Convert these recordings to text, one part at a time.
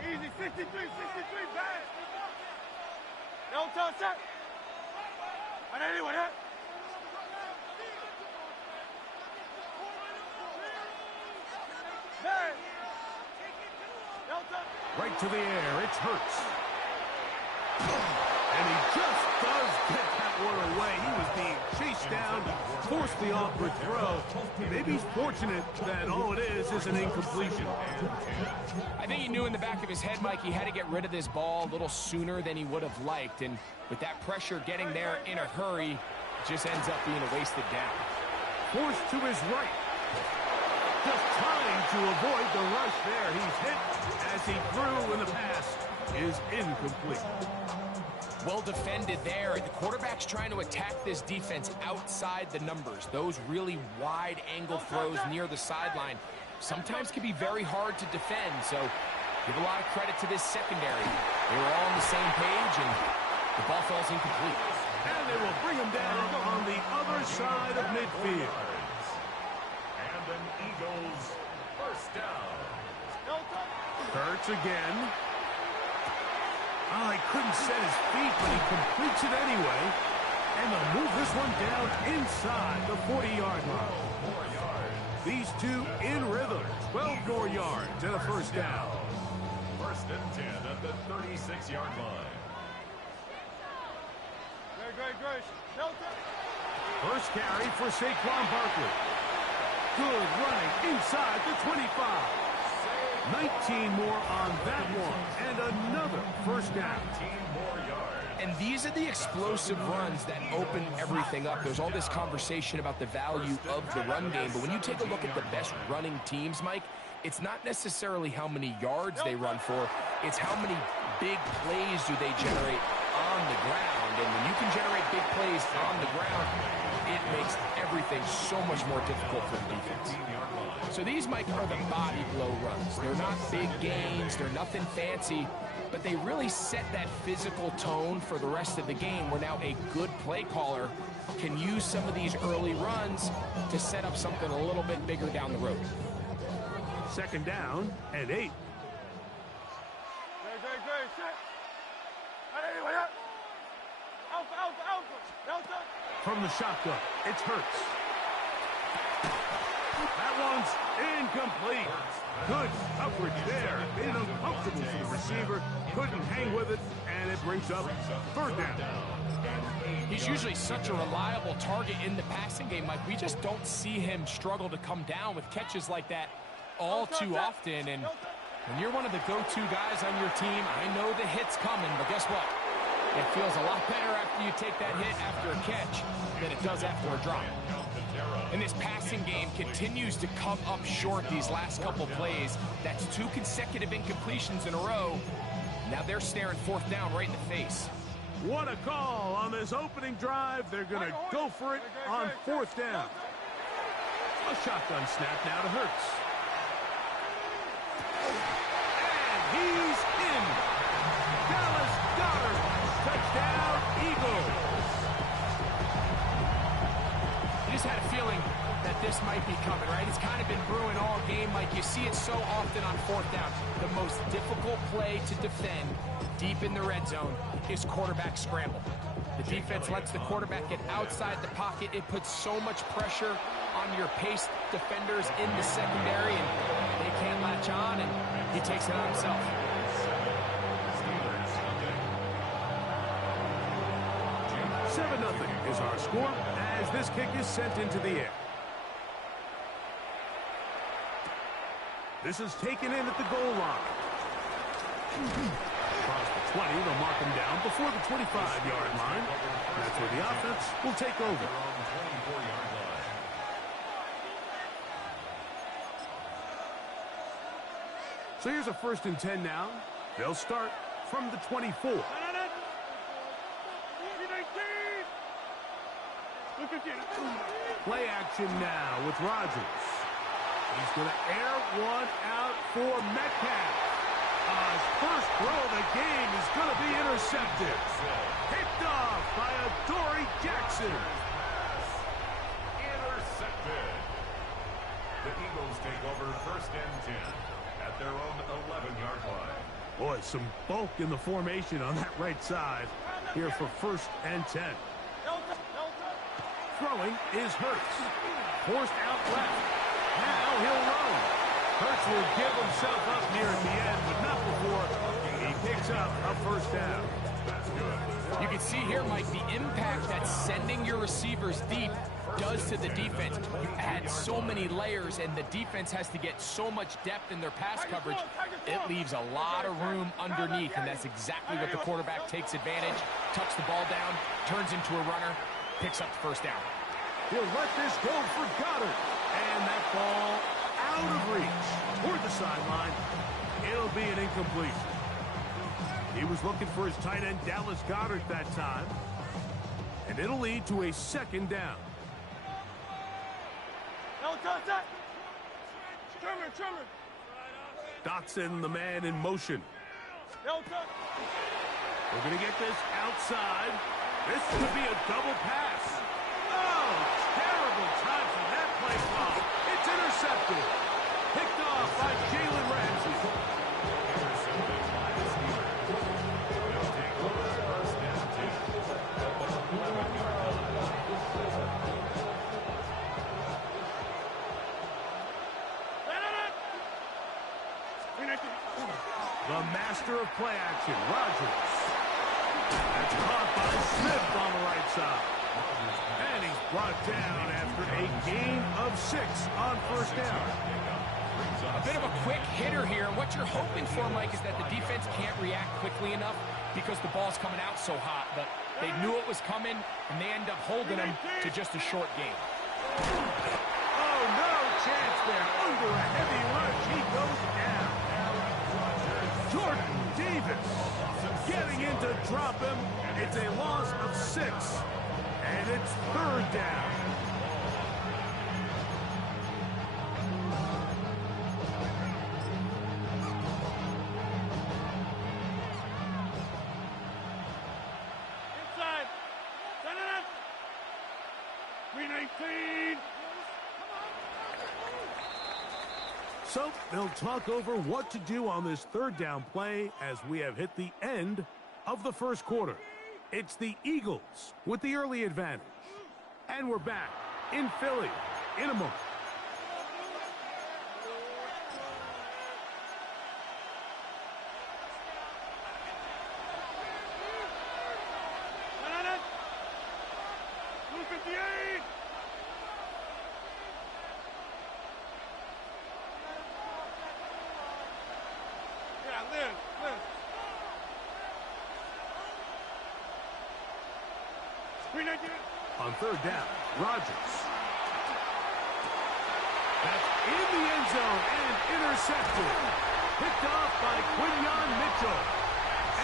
Hey, easy, 63, bad. Don't touch that. Anyway, that. Right to the air, it's Hurts. And he just does get that one away. He was being chased down, forced the awkward throw. Maybe he's fortunate that all it is an incompletion. I think he knew in the back of his head, Mike, he had to get rid of this ball a little sooner than he would have liked. And with that pressure getting there in a hurry, it just ends up being a wasted down. Forced to his right. Just trying to avoid the rush there. He's hit as he threw, and the pass is incomplete. Well defended there. The quarterback's trying to attack this defense outside the numbers. Those really wide angle throws near the sideline sometimes can be very hard to defend. So give a lot of credit to this secondary. They were all on the same page, and the ball falls incomplete. And they will bring him down on the other side of midfield. And an Eagles first down. Hurts again. Oh, he couldn't set his feet, but he completes it anyway. And they'll move this one down inside the 40-yard line. These two in rhythm. 12 more yards and a first down. First and 10 at the 36-yard line. Great. First carry for Saquon Barkley. Good running inside the 25. 19 more on that one, and another first down. 19 more yards. And these are the explosive runs that open everything up. There's all this conversation about the value of the run game, but when you take a look at the best running teams, Mike, it's not necessarily how many yards they run for, it's how many big plays do they generate on the ground. And when you can generate big plays on the ground, it makes everything so much more difficult for the defense. So these, Mike, are the body blow runs. They're not big gains, they're nothing fancy, but they really set that physical tone for the rest of the game, where now a good play caller can use some of these early runs to set up something a little bit bigger down the road. Second down and 8. Great. Anyway, that. Alpha. From the shotgun, it's Hurts. That one's incomplete. Good coverage there. Made it uncomfortable for the receiver. Couldn't hang with it, and it brings up third down. He's usually such a reliable target in the passing game. Like, we just don't see him struggle to come down with catches like that all too often. And when you're one of the go-to guys on your team, I know the hit's coming, but guess what? It feels a lot better after you take that hit after a catch than it does after a drop. And this passing game continues to come up short these last couple plays. That's 2 consecutive incompletions in a row. Now they're staring fourth down right in the face. What a call on this opening drive. They're going to go for it on fourth down. A shotgun snap now to Hurts. And he's in. Dallas Goedert. Touchdown, Eagles. You just had a feeling that this might be coming, right? It's kind of been brewing all game. Like, you see it so often on fourth down. The most difficult play to defend deep in the red zone is quarterback scramble. The defense lets the quarterback get outside the pocket. It puts so much pressure on your paced defenders in the secondary, and they can't latch on, and he takes it on himself. 7-0 is our score as this kick is sent into the air. This is taken in at the goal line. Across the 20, they'll mark him down before the 25-yard line. That's where the offense will take over. So here's a 1st and 10 now. They'll start from the 24. Play action now with Rodgers. He's going to air one out for Metcalf. His first throw of the game is going to be intercepted. Picked off by Adoree Jackson. Intercepted. The Eagles take over 1st and 10 at their own 11-yard line. Boy, some bulk in the formation on that right side here for 1st and 10. Throwing is Hurts. Forced out left. Now he'll run. Hurts will give himself up near at the end, but not before he picks up a 1st down. You can see here, Mike, the impact that sending your receivers deep does to the defense. You add so many layers, and the defense has to get so much depth in their pass coverage. It leaves a lot of room underneath, and that's exactly what the quarterback takes advantage. Tucks the ball down, turns into a runner, picks up the 1st down. He'll let this go for Goddard. And that ball out of reach toward the sideline. It'll be an incompletion. He was looking for his tight end, Dallas Goedert, that time. And it'll lead to a 2nd down. Dotson, the man in motion. We're going to get this outside. This could be a double pass. Oh, terrible time for that play call. It's intercepted. Picked off by Jalen Ramsey. The master of play action, Rodgers. That's caught by Smith on the right side. And he's brought down after a gain of 6 on 1st down. A bit of a quick hitter here. And what you're hoping for, Mike, is that the defense can't react quickly enough because the ball's coming out so hot. But they knew it was coming, and they end up holding him to just a short gain. Oh, no chance there. Under a heavy rush, he goes down. Jordan Davis getting in to drop him. It's a loss of 6, and it's 3rd down. Inside. 319. So they'll talk over what to do on this 3rd down play as we have hit the end of the 1st quarter. It's the Eagles with the early advantage. And we're back in Philly in a moment. On 3rd down, Rodgers. That's in the end zone and intercepted. Picked off by Quinyon Mitchell.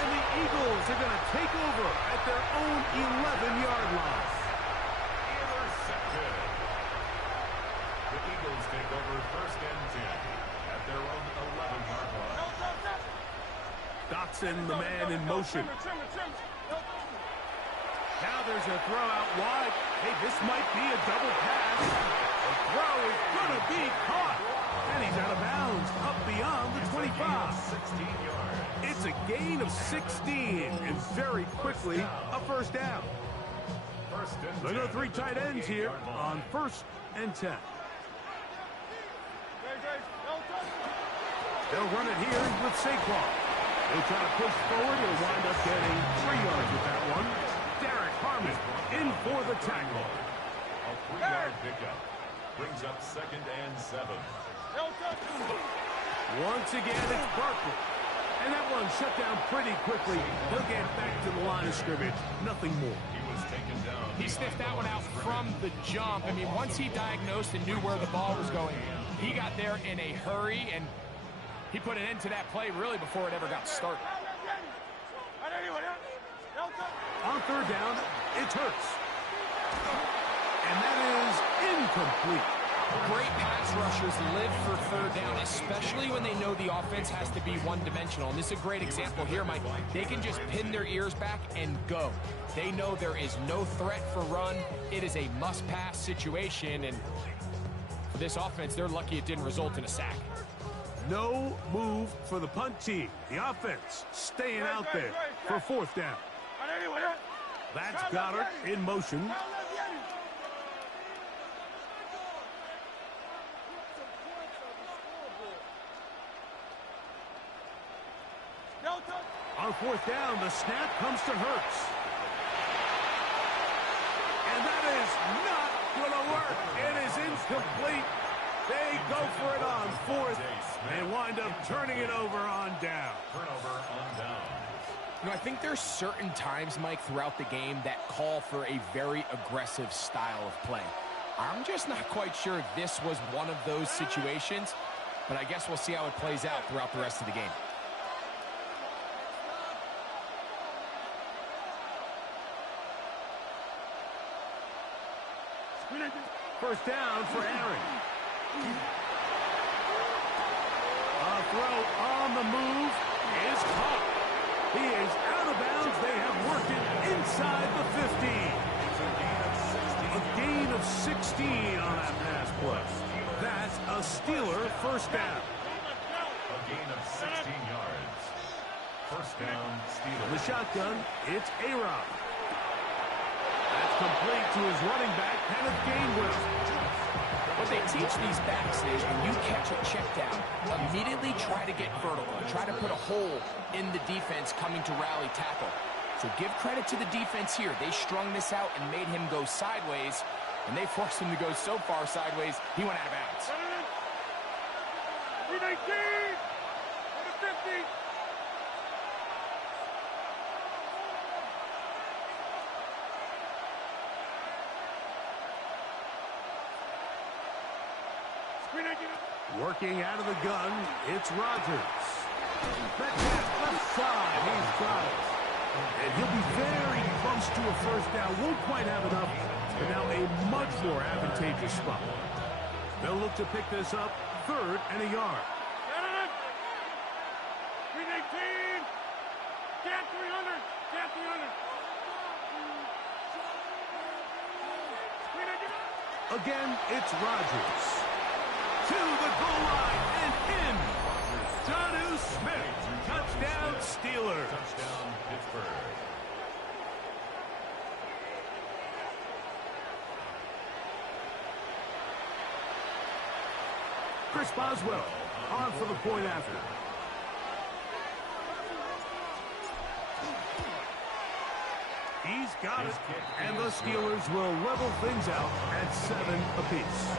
And the Eagles are going to take over at their own 11-yard line. Intercepted. The Eagles take over 1st and 10 at their own 11-yard line. Dotson, the man in motion. Now there's a throw out wide. Hey, this might be a double pass. The throw is going to be caught. And he's out of bounds, up beyond the 25. 16 yards. It's a gain of 16, and very quickly, a 1st down. They go 3 tight ends here on 1st and 10. They'll run it here with Saquon. They try to push forward. He'll wind up getting 3 yards with that one. Derek Harmon in for the tackle. A 3-yard pickup brings up 2nd and 7. Once again, it's Barkley. And that one shut down pretty quickly. He'll get back to the line of scrimmage. Nothing more. He was taken down. He sniffed that one out from the jump. I mean, once he diagnosed and knew where the ball was going, he got there in a hurry, and he put an end to that play really before it ever got started. On 3rd down, it's Hurts. And that is incomplete. Great pass rushers live for 3rd down, especially when they know the offense has to be one-dimensional. And this is a great example here, Mike. They can just pin their ears back and go. They know there is no threat for run. It is a must-pass situation. And for this offense, they're lucky it didn't result in a sack. No move for the punt team. The offense staying out there for fourth down. That's Goddard in motion. On fourth down, the snap comes to Hurts. And that is not going to work. It is incomplete. They go for it on fourth and wind up turning it over on down. Turnover on down. You know, I think there's certain times, Mike, throughout the game that call for a very aggressive style of play. I'm just not quite sure if this was one of those situations, but I guess we'll see how it plays out throughout the rest of the game. First down for Aaron. A throw on the move is caught. He is out of bounds. They have worked it inside the 15. A gain of 16 on that pass play. That's a Steeler first down. A gain of 16 yards. First down, Steelers. The shotgun, it's A-Rob. That's complete to his running back, Kenneth Gainwell. What they teach these backs is when you catch a check down, immediately try to get vertical. Try to put a hole in the defense coming to rally tackle. So give credit to the defense here. They strung this out and made him go sideways, and they forced him to go so far sideways, he went out of bounds. 319! 50! Working out of the gun, it's Rodgers. Metcalf left side, he's got it. And he'll be very close to a first down. Won't quite have enough, but now a much more advantageous spot. They'll look to pick this up, third and a yard. 319! Get 300! Get 300! Again, it's Rodgers. To the goal line and in. Jonnu Smith. Touchdown, Steelers. Touchdown, Pittsburgh. Chris Boswell on for the point after. He's got it, and the Steelers will level things out at 7 apiece.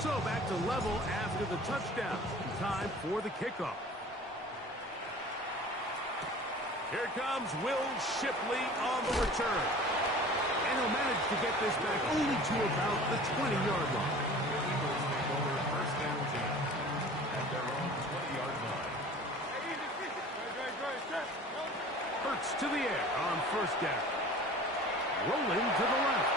So back to level after the touchdown. Time for the kickoff. Here comes Will Shipley on the return. And he'll manage to get this back only to about the 20-yard line. Eagles take over first and 10 at their own 20-yard line. Hurts to the air on first down. Rolling to the left.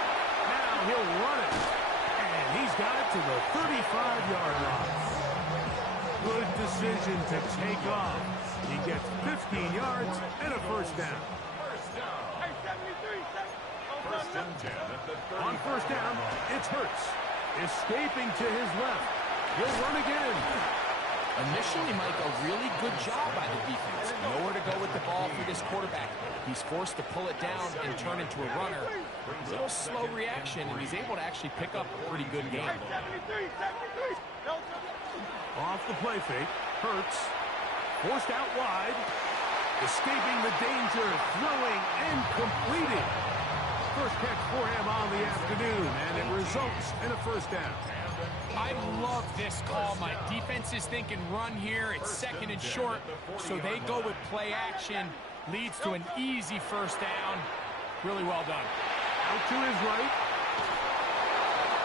Now he'll run it. And he's got it to the 35-yard line. Good decision to take off. He gets 15 yards and a first down. First down. First and 10 at the 35. On first down, it's Hurts. Escaping to his left. He'll run again. Initially, Mike, a really good job by the defense. Nowhere to go with the ball for this quarterback. He's forced to pull it down and turn into a runner. A little slow reaction, and he's able to actually pick up a pretty good game. Off the play fake, Hurts. Forced out wide. Escaping the danger, throwing and completing. First catch for him on the afternoon, and it results in a first down. I love this call. My defense is thinking run here. It's second and short, so they go with play action. Leads to an easy first down. Really well done. Out to his right.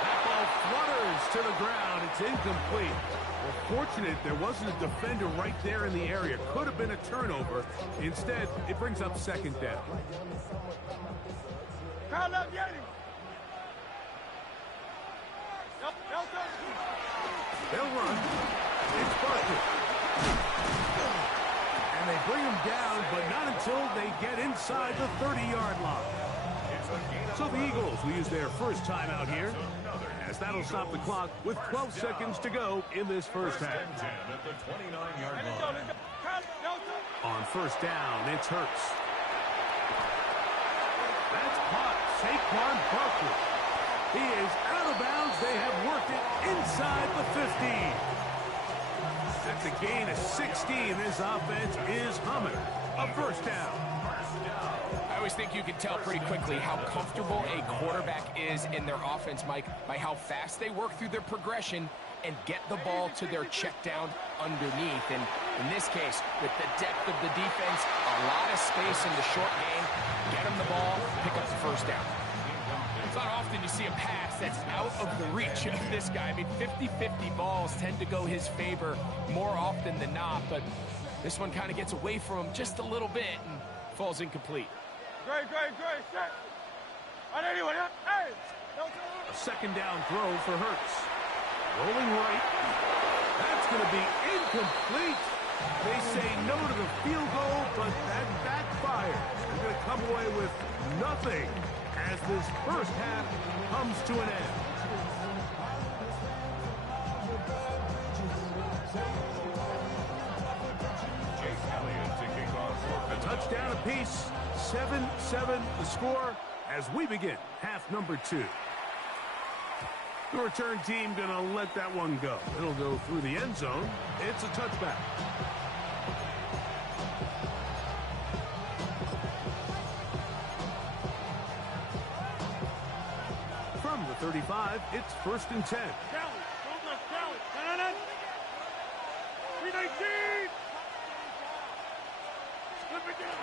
That ball flutters to the ground. It's incomplete. Well, fortunate there wasn't a defender right there in the area. Could have been a turnover. Instead, it brings up second down. They'll run. It's Barkley. And they bring him down, but not until they get inside the 30-yard line. So the Eagles will use their first timeout here, as that'll stop the clock with 12 seconds to go in this first half. At the 29-yard line. On first down, it's Hurts. That's caught. Saquon Barkley. He is out of bounds. They have worked it inside the 15. That's a gain of 16. This offense is humming. A first down. I always think you can tell pretty quickly how comfortable a quarterback is in their offense, Mike, by how fast they work through their progression and get the ball to their check down underneath. And in this case, with the depth of the defense, a lot of space in the short game, get them the ball, pick up the first down. It's not often you see a pass that's out of the reach of this guy. I mean, 50-50 balls tend to go his favor more often than not, but this one kind of gets away from him just a little bit and falls incomplete. Great, set. On anyone, hey! A second down throw for Hurts. Rolling right. That's going to be incomplete. They say no to the field goal, but that backfires. They're going to come away with nothing as this first half comes to an end. A touchdown apiece. 7-7 the score as we begin half number 2. The return team going to let that one go. It'll go through the end zone. It's a touchback. From the 35, it's 1st and 10. Kelly, go left, Kelly. 319! Slip again.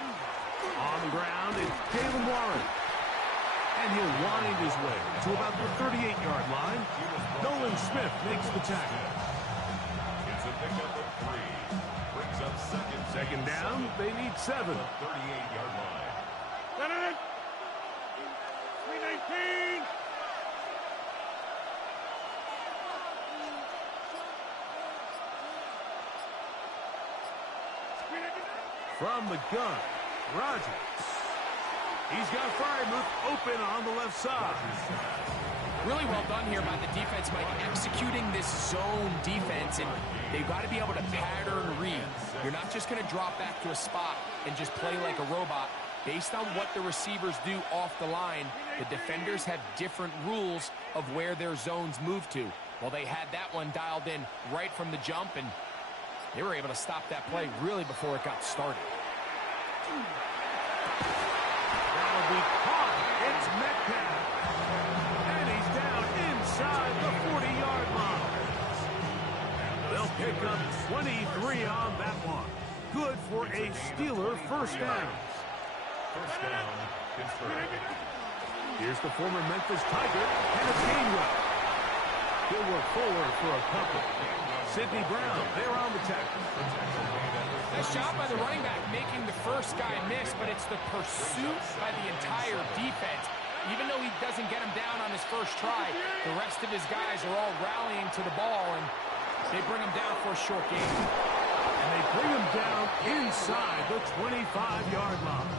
On the ground, it's Jalen Warren. And he'll wind his way to about the 38-yard line. Nolan Smith makes the tackle. It's a pickup of 3. Brings up second down, they need 7. 38-yard line. 319! From the gun, Rodgers. He's got Freiermuth open on the left side. Really well done here by the defense, Mike, executing this zone defense, and they've got to be able to pattern read. You're not just going to drop back to a spot and just play like a robot. Based on what the receivers do off the line, the defenders have different rules of where their zones move to. Well, they had that one dialed in right from the jump, and they were able to stop that play really before it got started. That'll be caught. It's Metcalf. And he's down inside the 40-yard line. They'll pick up 23 on that one. Good for a Steeler first down. First down, Pittsburgh. Here's the former Memphis Tiger, Kenneth Gainwell. He'll work forward for a couple. Sidney Brown, they're on the tackle. Nice job by the running back making the first guy miss, but it's the pursuit by the entire defense. Even though he doesn't get him down on his first try, the rest of his guys are all rallying to the ball, and they bring him down for a short gain. And they bring him down inside the 25-yard line.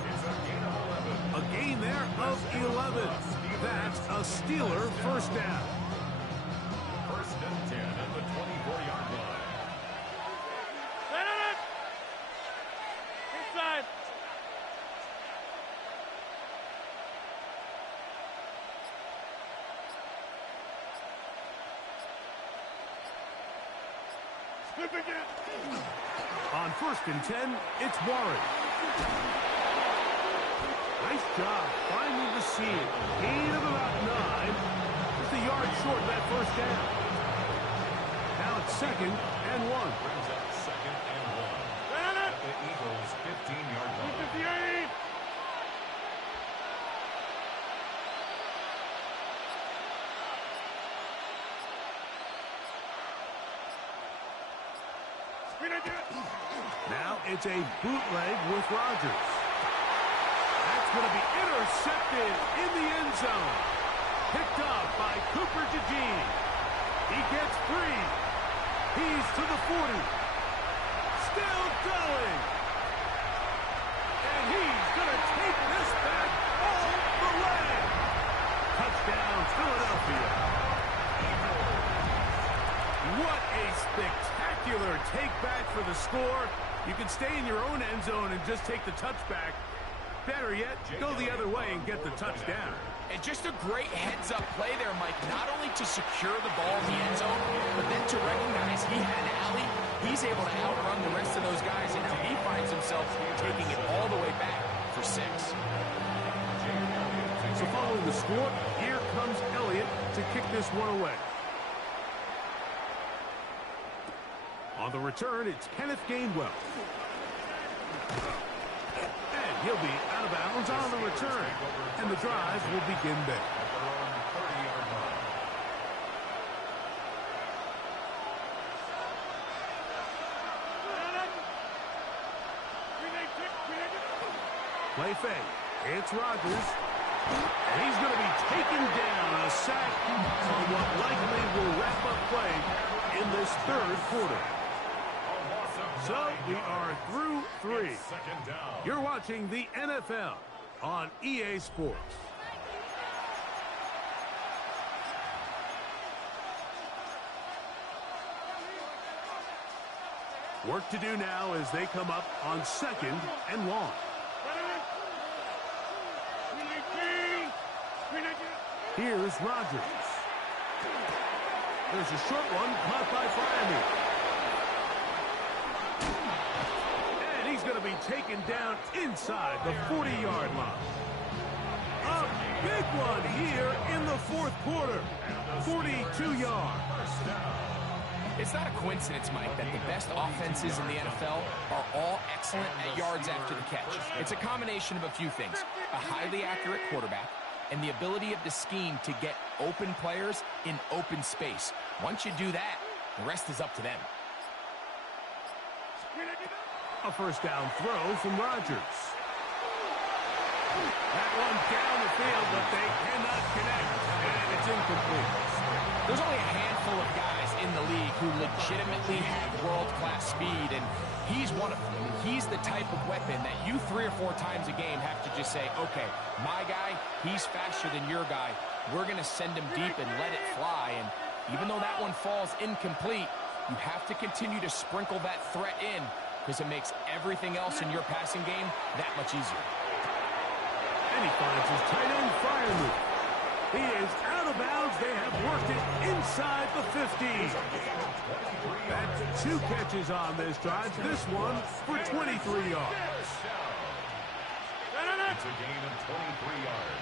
A gain there of 11. That's a Steeler first down. First and 10 at the 24-yard line. Inside. Slip again. On first and 10, it's Warren. Nice job finding the seam. Gain of about 9. Just a yard short of that first down. Now it's 2nd and 1. Brings up 2nd and 1. At the Eagles' 15-yard line. 258. Now it's a bootleg with Rodgers. That's going to be intercepted in the end zone. Picked up by Cooper DeJean. He gets 3. He's to the 40. still going. And he's going to take this back all the way. Touchdown, Philadelphia. What a spectacular take back for the score. You can stay in your own end zone and just take the touchback. Better yet, go the other way and get the touchdown. And just a great heads-up play there, Mike. Not only to secure the ball in the end zone, but then to recognize he had an alley. He's able to outrun the rest of those guys until he finds himself taking it all the way back for 6. So following the score, here comes Elliott to kick this one away. On the return, it's Kenneth Gainwell. And he'll be out of bounds on the return. And the drive will begin there. Play fake. It's Rodgers. And he's going to be taken down. A sack on what likely will wrap up play in this third quarter. So we are through 3. You're watching the NFL on EA Sports. Work to do now as they come up on 2nd and long. Here's Rodgers. There's a short one caught by Freiermuth. And he's going to be taken down inside the 40-yard line. A big one here in the 4th quarter. 42 yards. It's not a coincidence, Mike, that the best offenses in the NFL are all excellent at yards after the catch. It's a combination of a few things. A highly accurate quarterback and the ability of the scheme to get open players in open space. Once you do that, the rest is up to them. A first down throw from Rodgers. That one down the field, but they cannot connect, and it's incomplete. There's only a handful of guys in the league who legitimately have world-class speed, and he's one of them. I mean, he's the type of weapon that you 3 or 4 times a game have to just say, okay, my guy, he's faster than your guy. We're going to send him deep and let it fly, and even though that one falls incomplete, you have to continue to sprinkle that threat in because it makes everything else in your passing game that much easier. And he finds his tight end, Freiermuth. He is out of bounds. They have worked it inside the 50. That's 2 catches on this drive. This one for 23 yards. It's a gain of 23 yards.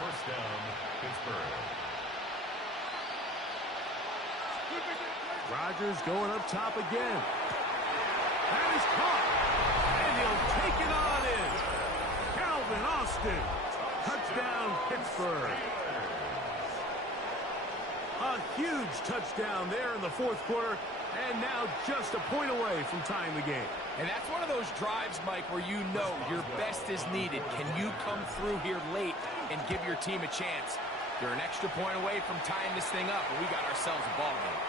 First down, Pittsburgh. Rodgers going up top again. That is caught. And he'll take it on in. Calvin Austin. Touchdown, Pittsburgh. A huge touchdown there in the 4th quarter, and now just a point away from tying the game. And that's one of those drives, Mike, where you know your best is needed. Can you come through here late and give your team a chance? You're an extra point away from tying this thing up, and we got ourselves a ball game.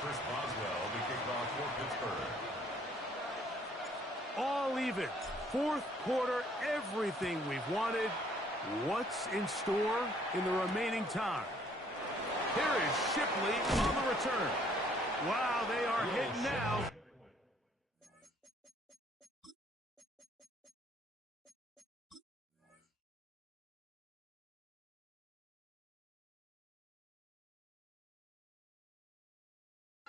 Chris Boswell, the kickoff for Pittsburgh. All even. 4th quarter, everything we've wanted. What's in store in the remaining time? Here is Shipley on the return. Wow, they are hitting now.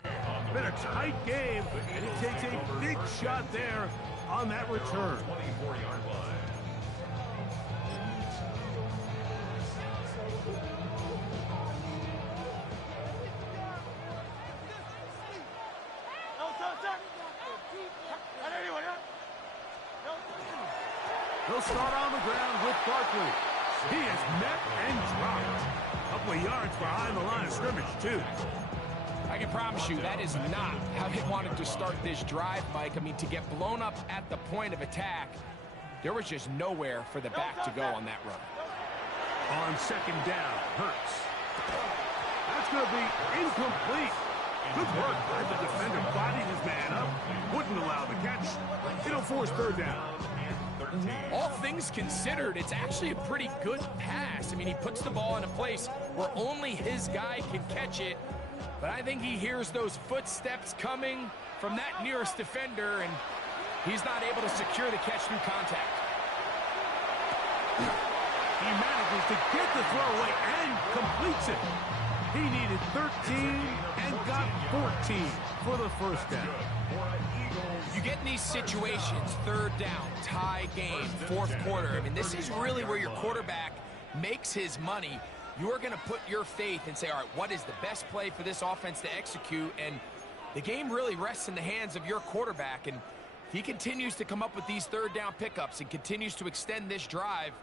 It's been a tight game, and he takes a big shot there on that return. 24-yard line. He'll start on the ground with Barkley. He is met and dropped. A couple of yards behind the line of scrimmage, too. I can promise you that is not how they wanted to start this drive, Mike. I mean, to get blown up at the point of attack, there was just nowhere for the back to go on that run. On second down, Hurts. That's going to be incomplete. Good work by the defender. Bodied his man up. Wouldn't allow the catch. It'll force third down. All things considered, it's actually a pretty good pass. I mean, he puts the ball in a place where only his guy can catch it. But I think he hears those footsteps coming from that nearest defender, and he's not able to secure the catch through contact. He manages to get the throwaway and completes it. He needed 13 and got 14 for the first down. You get in these situations, third down, tie game, fourth quarter. I mean, this is really where your quarterback makes his money. You're going to put your faith and say, all right, what is the best play for this offense to execute? And the game really rests in the hands of your quarterback. And he continues to come up with these third down pickups and continues to extend this drive.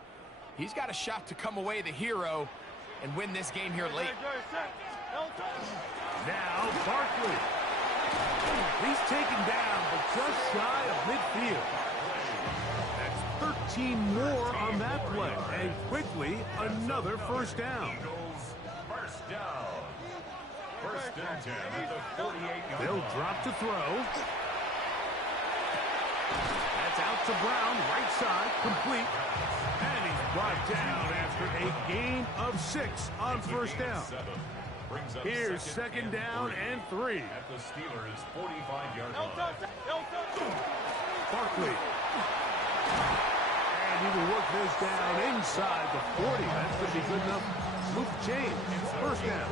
He's got a shot to come away the hero and win this game here late. Now Barkley. He's taken down, but just shy of midfield. That's 13 more on that play. And quickly, another first down. First down. First and 10 at the 48-yard They'll line. drop to throw. That's out to Brown, right side, complete. And he's brought down after a gain of 6 on first down. Here's second down and 3. At the Steelers' 45-yard line. Barkley. And he will work this down inside the 40. That's going to be good enough. Move the chain. First down.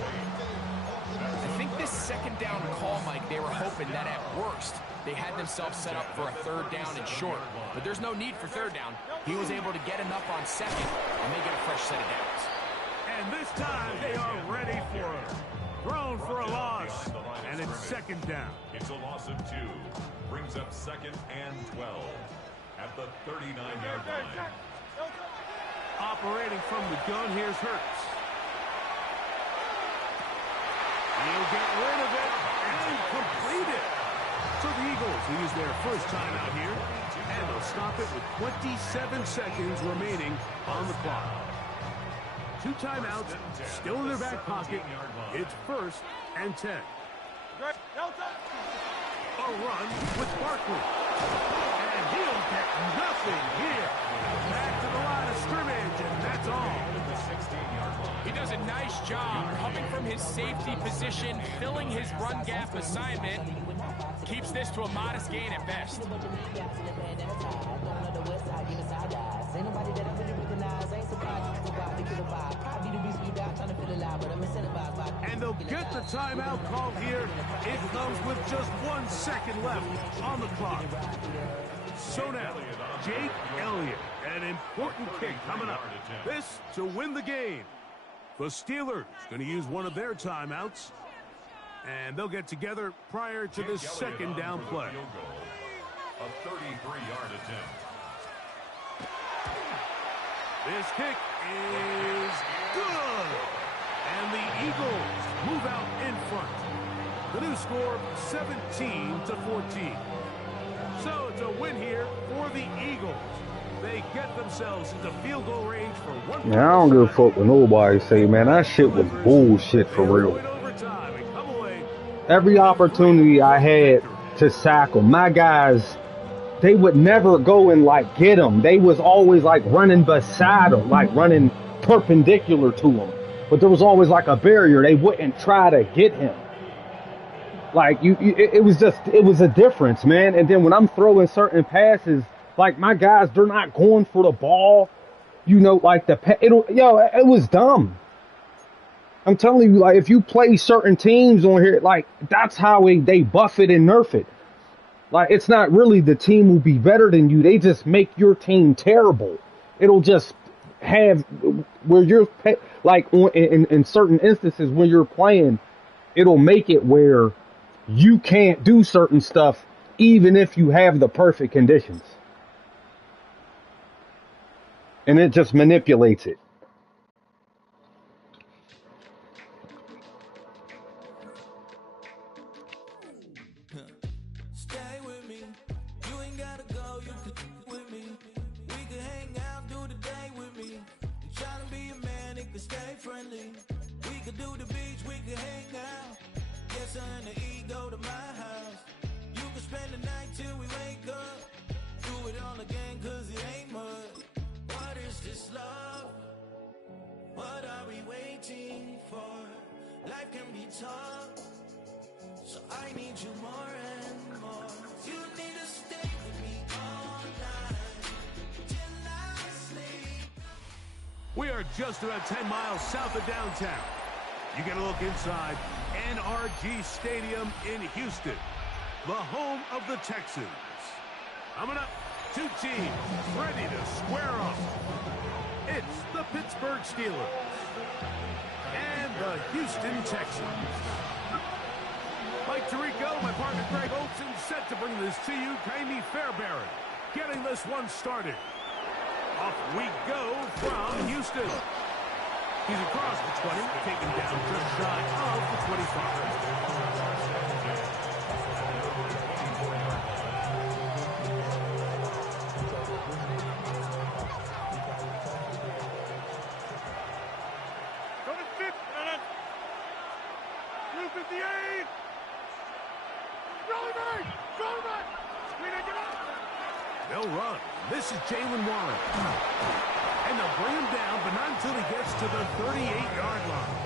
I think this second down call, Mike, they were hoping that at worst they had themselves set up for a third down and short. But there's no need for third down. He was able to get enough on second, and they get a fresh set of downs. And this time they are ready for it. Thrown for a loss. And it's second down. It's a loss of 2. Brings up second and 12 at the 39-yard line. Operating from the gun, here's Hurts. He'll get rid of it and complete it. So the Eagles will use their first time out here, and they'll stop it with 27 seconds remaining on the clock. 2 timeouts still in their back pocket. It's first and 10. A run with Barkley. And he'll get nothing here. Back to the line of scrimmage, and that's all. He does a nice job coming from his safety position, filling his run gap assignment. Keeps this to a modest gain at best. And they'll get the timeout called here. It comes with just 1 second left on the clock. So now, Jake Elliott, an important kick coming up. This to win the game. The Steelers going to use one of their timeouts. And they'll get together prior to this second down play. A 33-yard attempt. This kick is good. And the Eagles move out in front. The new score, 17-14. So it's a win here for the Eagles. They get themselves into field goal range for one. Man, I don't give a fuck what nobody say, man. That shit was bullshit for real. Every opportunity I had to sack them, my guys, they would never go and like get him. They was always like running beside him, like running perpendicular to him. But there was always like a barrier. They wouldn't try to get him. Like it was a difference, man. And then when I'm throwing certain passes, like my guys, they're not going for the ball. You know, like it was dumb. I'm telling you, like if you play certain teams on here, like that's how they buff it and nerf it. Like it's not really the team will be better than you. They just make your team terrible. It'll just have where you're like in certain instances when you're playing, it'll make it where you can't do certain stuff even if you have the perfect conditions. And it just manipulates it. Stay with me. You ain't gotta go, you can with me. We can hang out, do the day with me. I'm trying to be a man stay friendly. We could do the beach, we could hang out. Yes, I and the E go to my house. You can spend the night till we wake up. Do it all again, cause it ain't much. What is this love? What are we waiting for? Life can be tough, so I need you more and more. You need to stay with me all night till I sleep. We are just about 10 miles south of downtown. You get a look inside NRG Stadium in Houston, the home of the Texans. Coming up, two teams ready to square off. It's the Pittsburgh Steelers and the Houston Texans. Mike Tirico, my partner Greg Olson, set to bring this to you. Jamie Fairbairn getting this one started. Off we go from Houston. He's across the 20, taken down just shy of the 25. They'll run. This is Jalen Warren. And they'll bring him down, but not until he gets to the 38-yard line.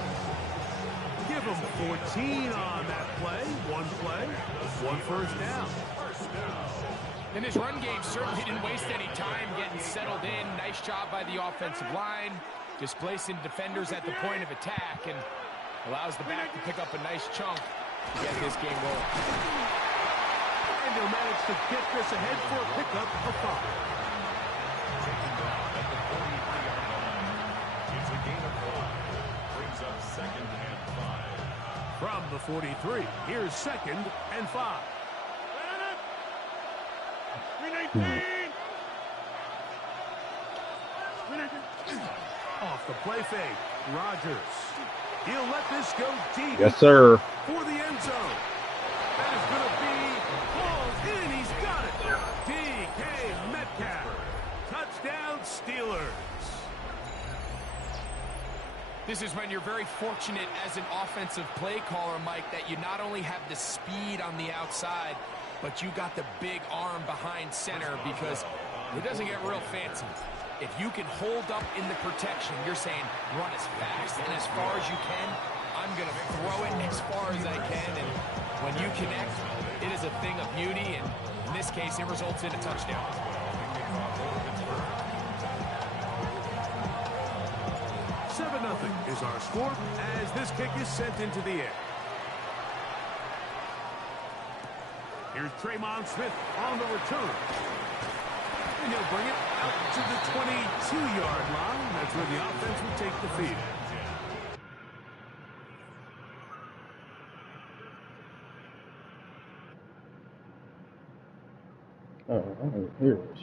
Give him 14 on that play. One first down. And his run game certainly didn't waste any time getting settled in. Nice job by the offensive line, displacing defenders at the point of attack, and allows the back to pick up a nice chunk to get this game rolling. And he'll manage to get this ahead for a pickup of 5. Taken down at the 43-yard line. It's a gain of 5. Brings up 2nd and 5. From the 43, here's 2nd and 5. 319. Off the play fake, Rodgers. He'll let this go deep. Yes, sir. For the end zone. That is going to be hauled in. He's got it. DK Metcalf. Touchdown, Steelers. This is when you're very fortunate as an offensive play caller, Mike, that you not only have the speed on the outside, but you got the big arm behind center, because it doesn't get real fancy. If you can hold up in the protection, you're saying run as fast and as far as you can. I'm going to throw it as far as I can, and when you connect, it is a thing of beauty, and in this case, it results in a touchdown. 7-0 is our score as this kick is sent into the air. Here's Tremon Smith on the return. And he'll bring it out to the 22-yard line. That's where the offense will take the field. Oh, here it is.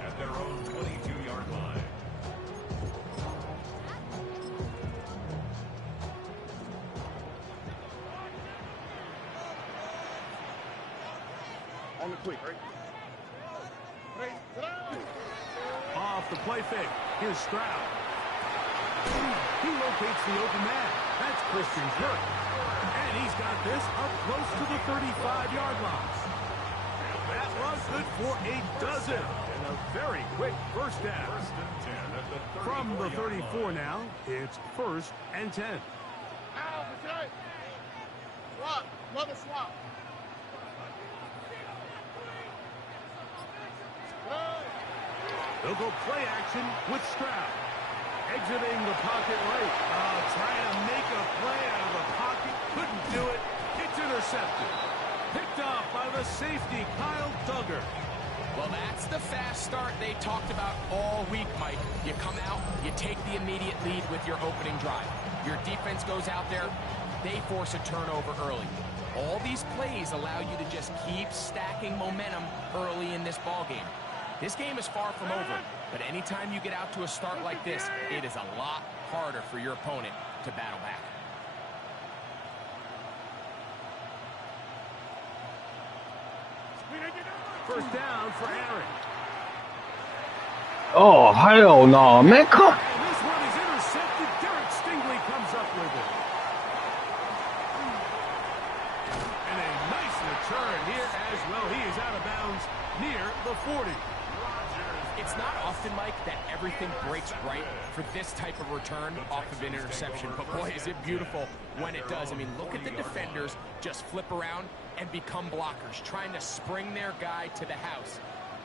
At their own 22-yard line. On the quick, right? Off the play fake. Here's Stroud. He locates the open man. That's Christian Kirk. And he's got this up close to the 35-yard line. That was good for a dozen. And a very quick first down. 1st and 10 at the 34-yard From the 34 line. now, it's 1st and 10. Swap. Another swap. They'll go play action with Stroud. Exiting the pocket right. Trying to make a play out of the pocket. Couldn't do it. It's intercepted. Picked off by the safety, Kyle Duggar. Well, that's the fast start they talked about all week, Mike. You come out, you take the immediate lead with your opening drive. Your defense goes out there, they force a turnover early. All these plays allow you to just keep stacking momentum early in this ball game. This game is far from over, but anytime you get out to a start like this, it is a lot harder for your opponent to battle back. First down for Aaron. Oh, hell no, man. Come. And this one is intercepted. Derek Stingley comes up with it. And a nice return here as well. He is out of bounds near the 40. It's not often, Mike, that everything breaks right for this type of return off of an interception. But, boy, is it beautiful when it does. I mean, look at the defenders just flip around and become blockers, trying to spring their guy to the house.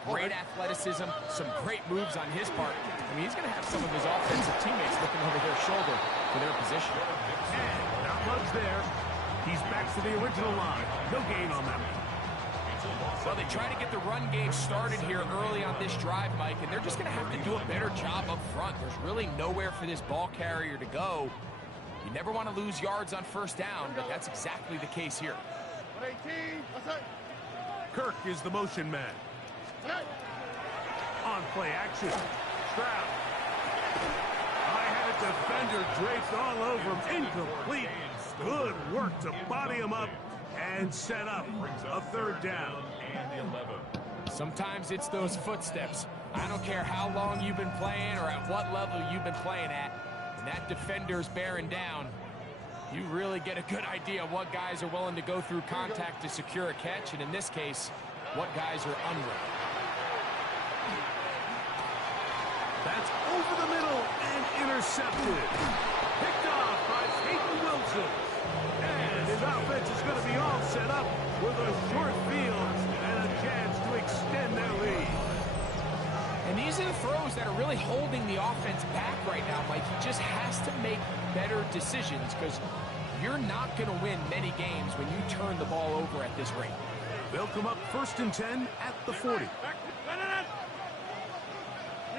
Great athleticism, some great moves on his part. I mean, he's going to have some of his offensive teammates looking over their shoulder for their position. And not much there. He's back to the original line. No gain on that one. Well, they try to get the run game started here early on this drive, Mike, and they're just going to have to do a better job up front. There's really nowhere for this ball carrier to go. You never want to lose yards on first down, but that's exactly the case here. 118. What's that? Kirk is the motion man. On play action. Stroud. I had a defender draped all over him. Incomplete. Good work to body him up and set up a third down. Sometimes it's those footsteps. I don't care how long you've been playing or at what level you've been playing at. When that defender's bearing down, you really get a good idea of what guys are willing to go through contact to secure a catch, and in this case, what guys are unwilling. That's over the middle and intercepted. Picked off by Peyton Wilson. And his offense is going to be all set up with a short field and a chance to extend their lead. And these are the throws that are really holding the offense back right now, Mike. He just has to make better decisions because you're not going to win many games when you turn the ball over at this rate. They'll come up 1st and 10 at the 40.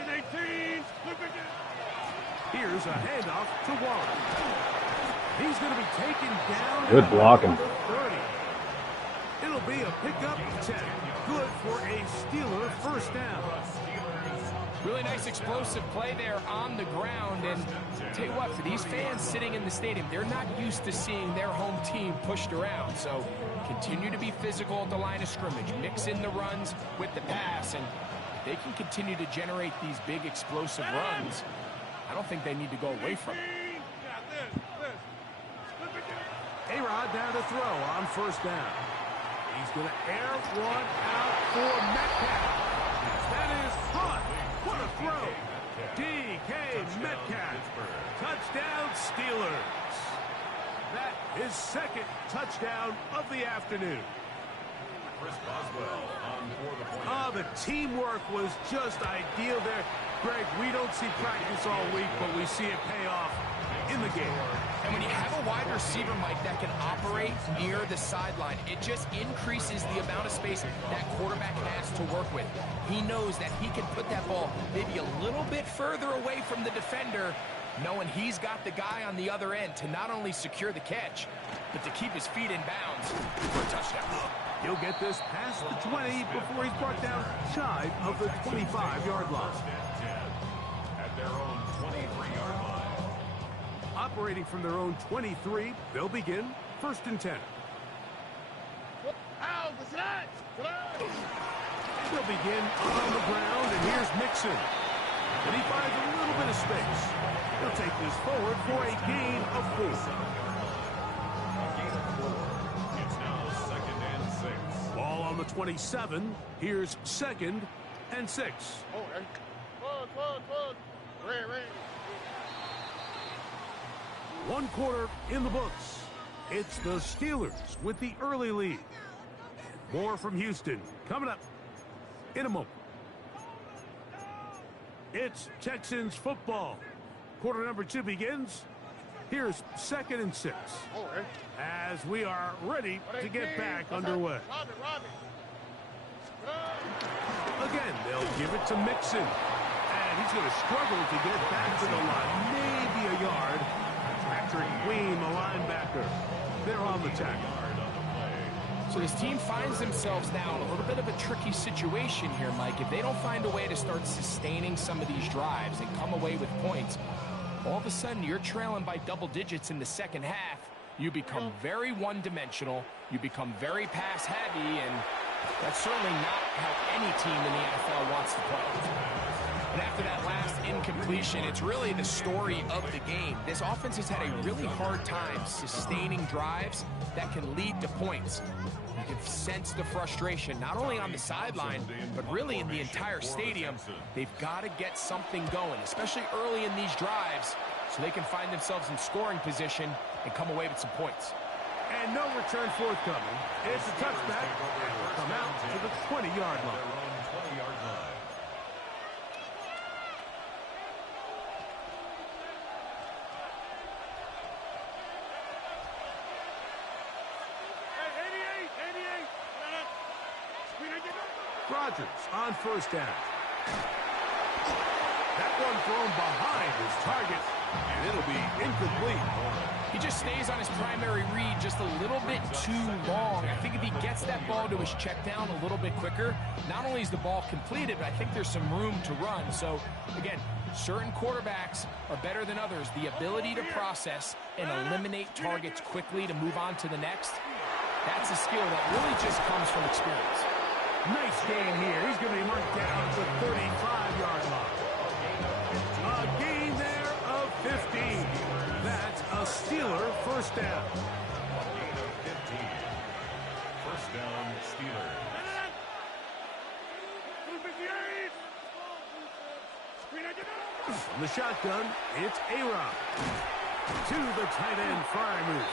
18. Here's a handoff to Warren. He's going to be taken down. Good blocking. 30. It'll be a pickup 10. Good for a Steeler first down. Really nice explosive play there on the ground. And tell you what, for these fans sitting in the stadium, they're not used to seeing their home team pushed around. So continue to be physical at the line of scrimmage. Mix in the runs with the pass. And they can continue to generate these big explosive runs. I don't think they need to go away from it. A-Rod down to throw on first down. He's going to air one out for Metcalf. That is caught. What a throw. DK Metcalf. Touchdown Steelers. That is second touchdown of the afternoon. Chris Boswell on for the point. The teamwork was just ideal there. Greg, we don't see practice all week, but we see it pay off in the game. And when you have a wide receiver, Mike, that can operate near the sideline, it just increases the amount of space that quarterback has to work with. He knows that he can put that ball maybe a little bit further away from the defender, knowing he's got the guy on the other end to not only secure the catch, but to keep his feet in bounds for a touchdown. He'll get this past the 20 before he's brought down shy of the 25-yard line. At their own 23-yard line. Operating from their own 23, they'll begin 1st and 10. They'll begin on the ground, and here's Mixon. And he finds a little bit of space. He'll take this forward for a gain of 4. It's now 2nd and 6. Ball on the 27. Here's 2nd and 6. One quarter in the books. It's the Steelers with the early lead. More from Houston coming up in a moment. It's Texans football. Quarter number 2 begins Here's 2nd and 6. As we are ready to get back underway. Again, they'll give it to Mixon. And he's going to struggle to get back to the line. Maybe a yard. Patrick Queen, the linebacker. They're on the tackle. So this team finds themselves now in a little bit of a tricky situation here, Mike. If they don't find a way to start sustaining some of these drives and come away with points, all of a sudden you're trailing by double digits in the second half. You become very one-dimensional. You become very pass-heavy, and that's certainly not how any team in the NFL wants to play. And after that last incompletion, it's really the story of the game. This offense has had a really hard time sustaining drives that can lead to points. You can sense the frustration, not only on the sideline, but really in the entire stadium. They've got to get something going, especially early in these drives, so they can find themselves in scoring position and come away with some points. And no return forthcoming. It's a touchback. And will come out to the 20-yard line. Rodgers on 1st down. That one thrown behind his target, and it'll be incomplete. He just stays on his primary read just a little bit too long. I think if he gets that ball to his check down a little bit quicker, not only is the ball completed, but I think there's some room to run. So, again, certain quarterbacks are better than others. The ability to process and eliminate targets quickly to move on to the next, that's a skill that really just comes from experience. Nice gain here. He's going to be marked down at the 35-yard line. A gain there of 15. That's a Steeler 1st down. Gain of 15. 1st down, Steelers. From the shotgun, it's A-Rob. To the tight end, Freiermuth.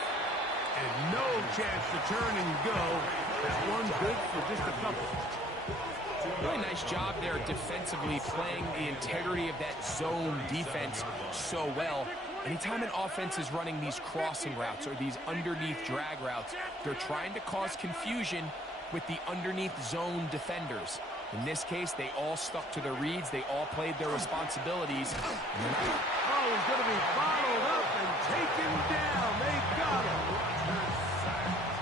And no chance to turn and go. That one good for just a couple. Really nice job there defensively, playing the integrity of that zone defense so well. Anytime an offense is running these crossing routes or these underneath drag routes, they're trying to cause confusion with the underneath zone defenders. In this case, they all stuck to their reads. They all played their responsibilities. Oh, he's going to be bottled up and taken down. They got him.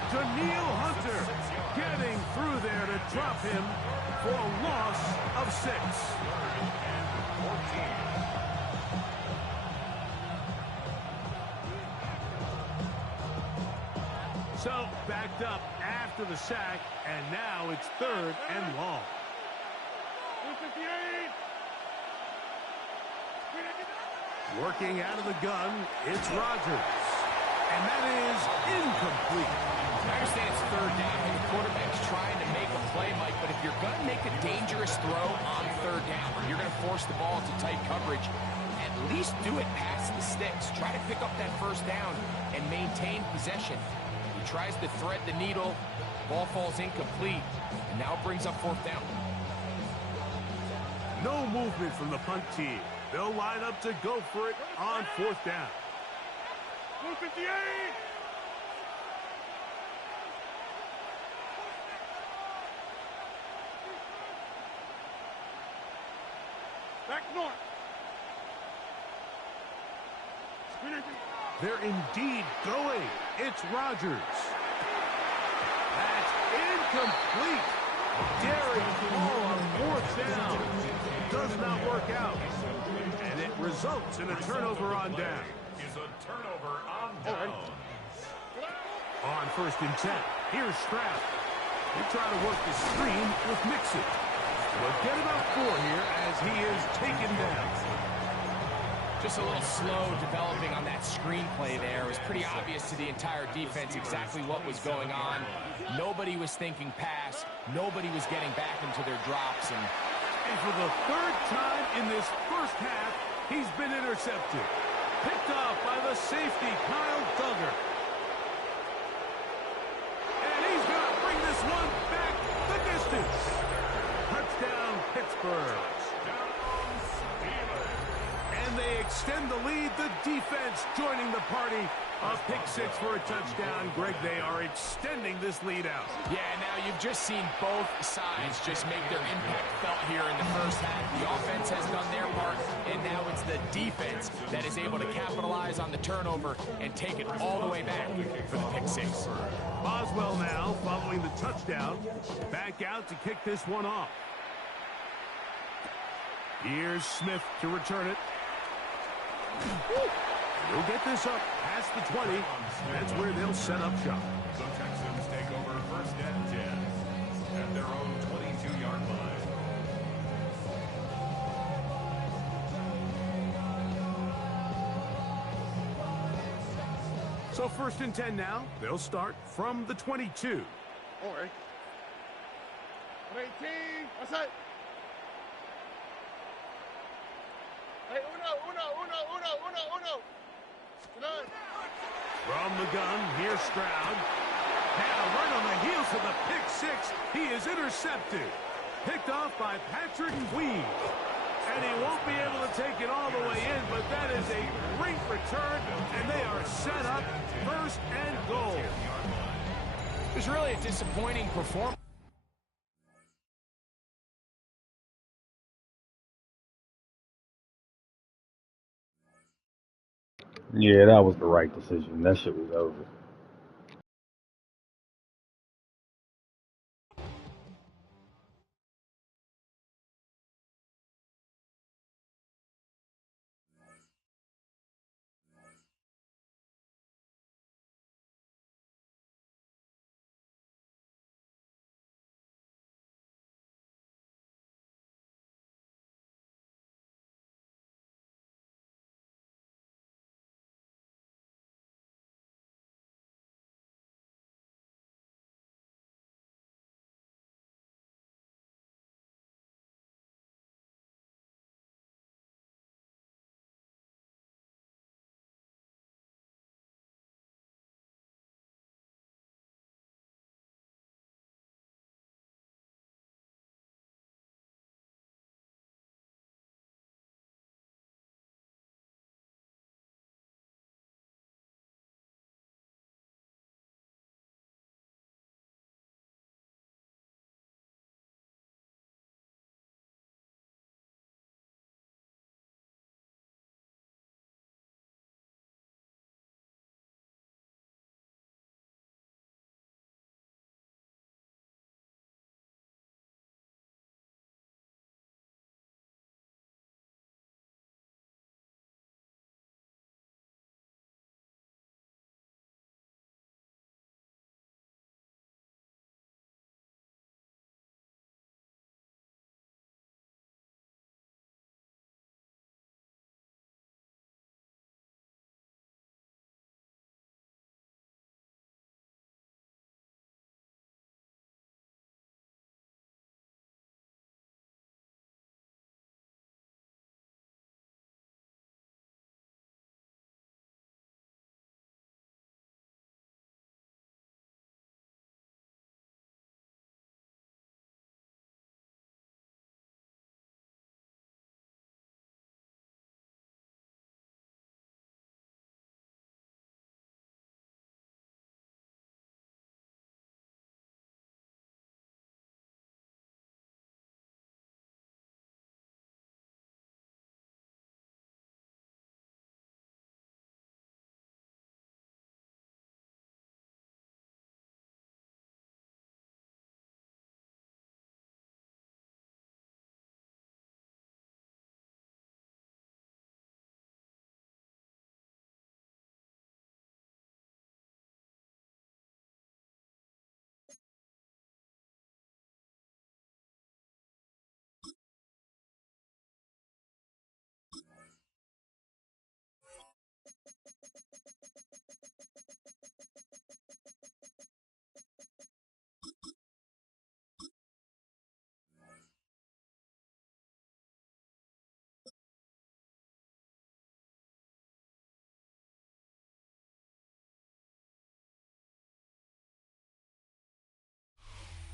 Daniil Hunter getting through there to drop him for a loss of 6. So, backed up after the sack, and now it's 3rd and long. Working out of the gun, it's Rodgers. And that is incomplete. I understand it's 3rd down, and the quarterback's trying to make a play, Mike, but if you're going to make a dangerous throw on 3rd down, or you're going to force the ball into tight coverage, at least do it past the sticks. Try to pick up that 1st down and maintain possession. He tries to thread the needle, ball falls incomplete, and now it brings up 4th down. No movement from the punt team. They'll line up to go for it on 4th down. 158! Back north. They're indeed going. It's Rodgers. That's incomplete. Daring ball on 4th down. Does not work out. And it results in a turnover on down. Is a turnover on down. On 1st and 10, here's Stroud. They try to work the screen with Mixon. They'll get about 4 here as he is taken down. Just a little slow developing on that screenplay there. It was pretty obvious to the entire defense exactly what was going on. Nobody was thinking pass. Nobody was getting back into their drops. And for the 3rd time in this 1st half, he's been intercepted. Picked off by the safety, Kyle Duggar. And he's going to bring this one back the distance. Touchdown, Pittsburgh. And they extend the lead to defense joining the party. A pick six for a touchdown. Greg, they are extending this lead out. Yeah, now you've just seen both sides just make their impact felt here in the first half. The offense has done their part, and now it's the defense that is able to capitalize on the turnover and take it all the way back for the pick six. Boswell now, following the touchdown, back out to kick this one off. Here's Smith to return it. He'll get this up past the 20. That's where they'll set up shop. The Texans take over first and 10 at their own 22-yard line. So first and 10 now. They'll start from the 22. All right. 18. What's that? Hey, uno. From the gun, here's Stroud. Now right on the heels of the pick six, he is intercepted. Picked off by Patrick Weed. And he won't be able to take it all the way in, but that is a great return, and they are set up first and goal. It was really a disappointing performance. Yeah, that was the right decision. That shit was over.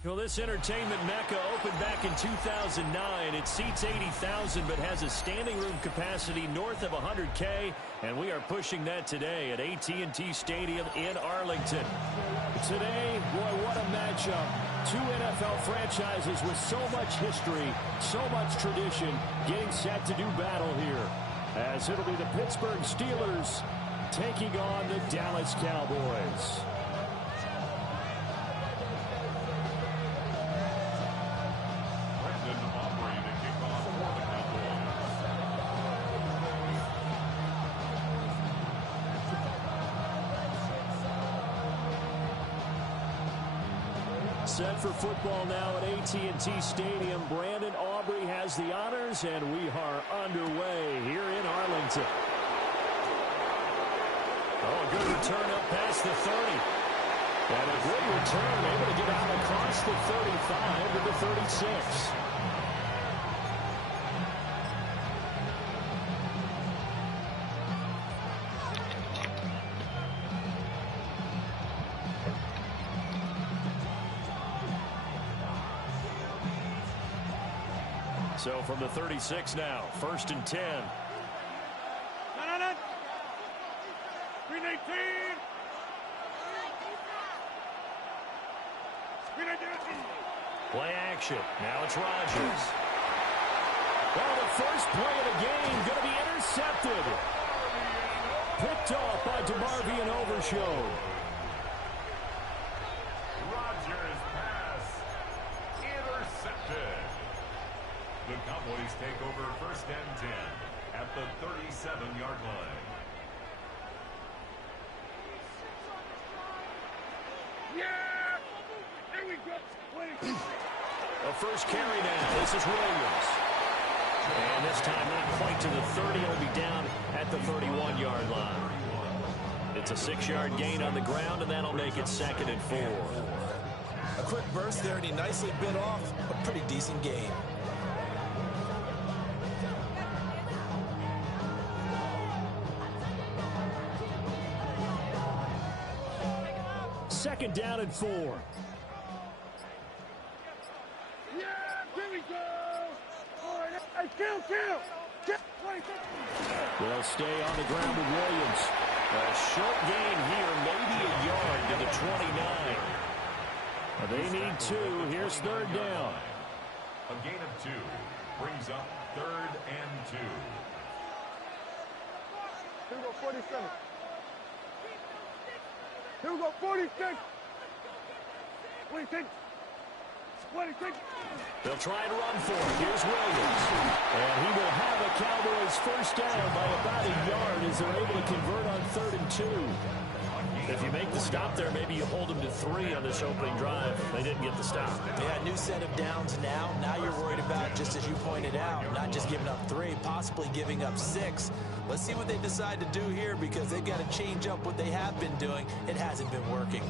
Well, this entertainment mecca opened back in 2009. It seats 80,000 but has a standing room capacity north of 100K, and we are pushing that today at AT&T Stadium in Arlington. Today, boy, what a matchup. Two NFL franchises with so much history, so much tradition, getting set to do battle here. As it'll be the Pittsburgh Steelers taking on the Dallas Cowboys. Set for football now at AT&T Stadium. Brandon Aubrey has the honors, and we are underway here in Arlington. Oh, a good return up past the 30. And a great return, able to get out across the 35 to the 36. So from the 36 now, 1st and 10. Play action. Now it's Rodgers. Well, the first play of the game going to be intercepted. Picked off by DeMarvion Overshown. Rodgers pass intercepted. The Cowboys take over 1st and 10 at the 37-yard line. Yeah! There we go. A first carry now. This is Williams. And this time not quite to the 30. It'll be down at the 31-yard line. It's a 6-yard gain on the ground, and that'll make it 2nd and 4. A quick burst there, and he nicely bit off a pretty decent gain. Second down and 4. Yeah, here we go. All right, hey, kill. They'll stay on the ground with Williams. A short gain here, maybe a yard to the 29. They need 2. Here's 3rd down. A gain of 2 brings up 3rd and 2. Here we go, 47. Here we go, 46. 26. 26. They'll try and run for it. Here's Williams. And he will have a Cowboys first down by about a yard as they're able to convert on 3rd and 2. If you make the stop there, maybe you hold them to 3 on this opening drive. They didn't get the stop. Yeah, new set of downs now. Now you're worried about, just as you pointed out, not just giving up 3, possibly giving up 6. Let's see what they decide to do here, because they've got to change up what they have been doing. It hasn't been working.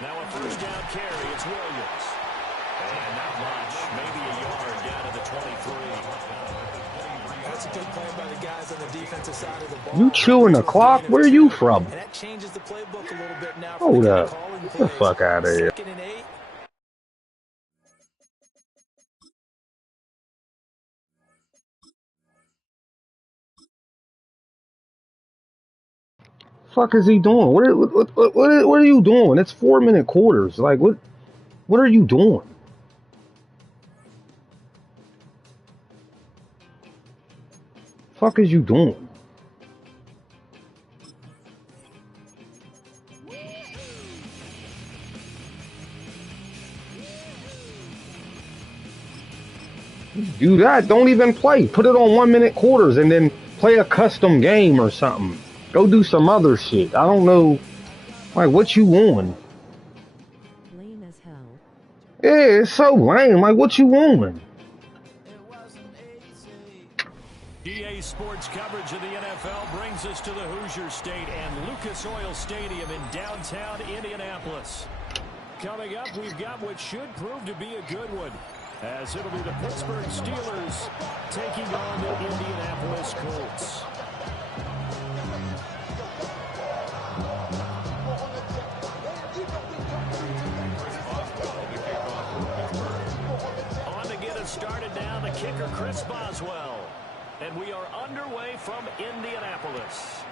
Now a first down carry. It's Williams. And not much. Maybe a yard down to the 23. That's a good play by the guys on the defensive side of the ball. You chewing the clock? Where are you from? And that changes the playbook a little bit now. Hold up. Get the fuck out of here. 2nd and 8. Fuck is he doing? What are you doing? It's 4-minute quarters. Like what are you doing? Fuck is you doing? Do that. Don't even play. Put it on 1-minute quarters and then play a custom game or something. Go do some other shit. I don't know. Like, what you on? Lame as hell. Yeah, it's so lame. Like, what you on? EA Sports coverage of the NFL brings us to the Hoosier State and Lucas Oil Stadium in downtown Indianapolis. Coming up, we've got what should prove to be a good one, as it'll be the Pittsburgh Steelers taking on the Indianapolis Colts. Chris Boswell. And we are underway from Indianapolis.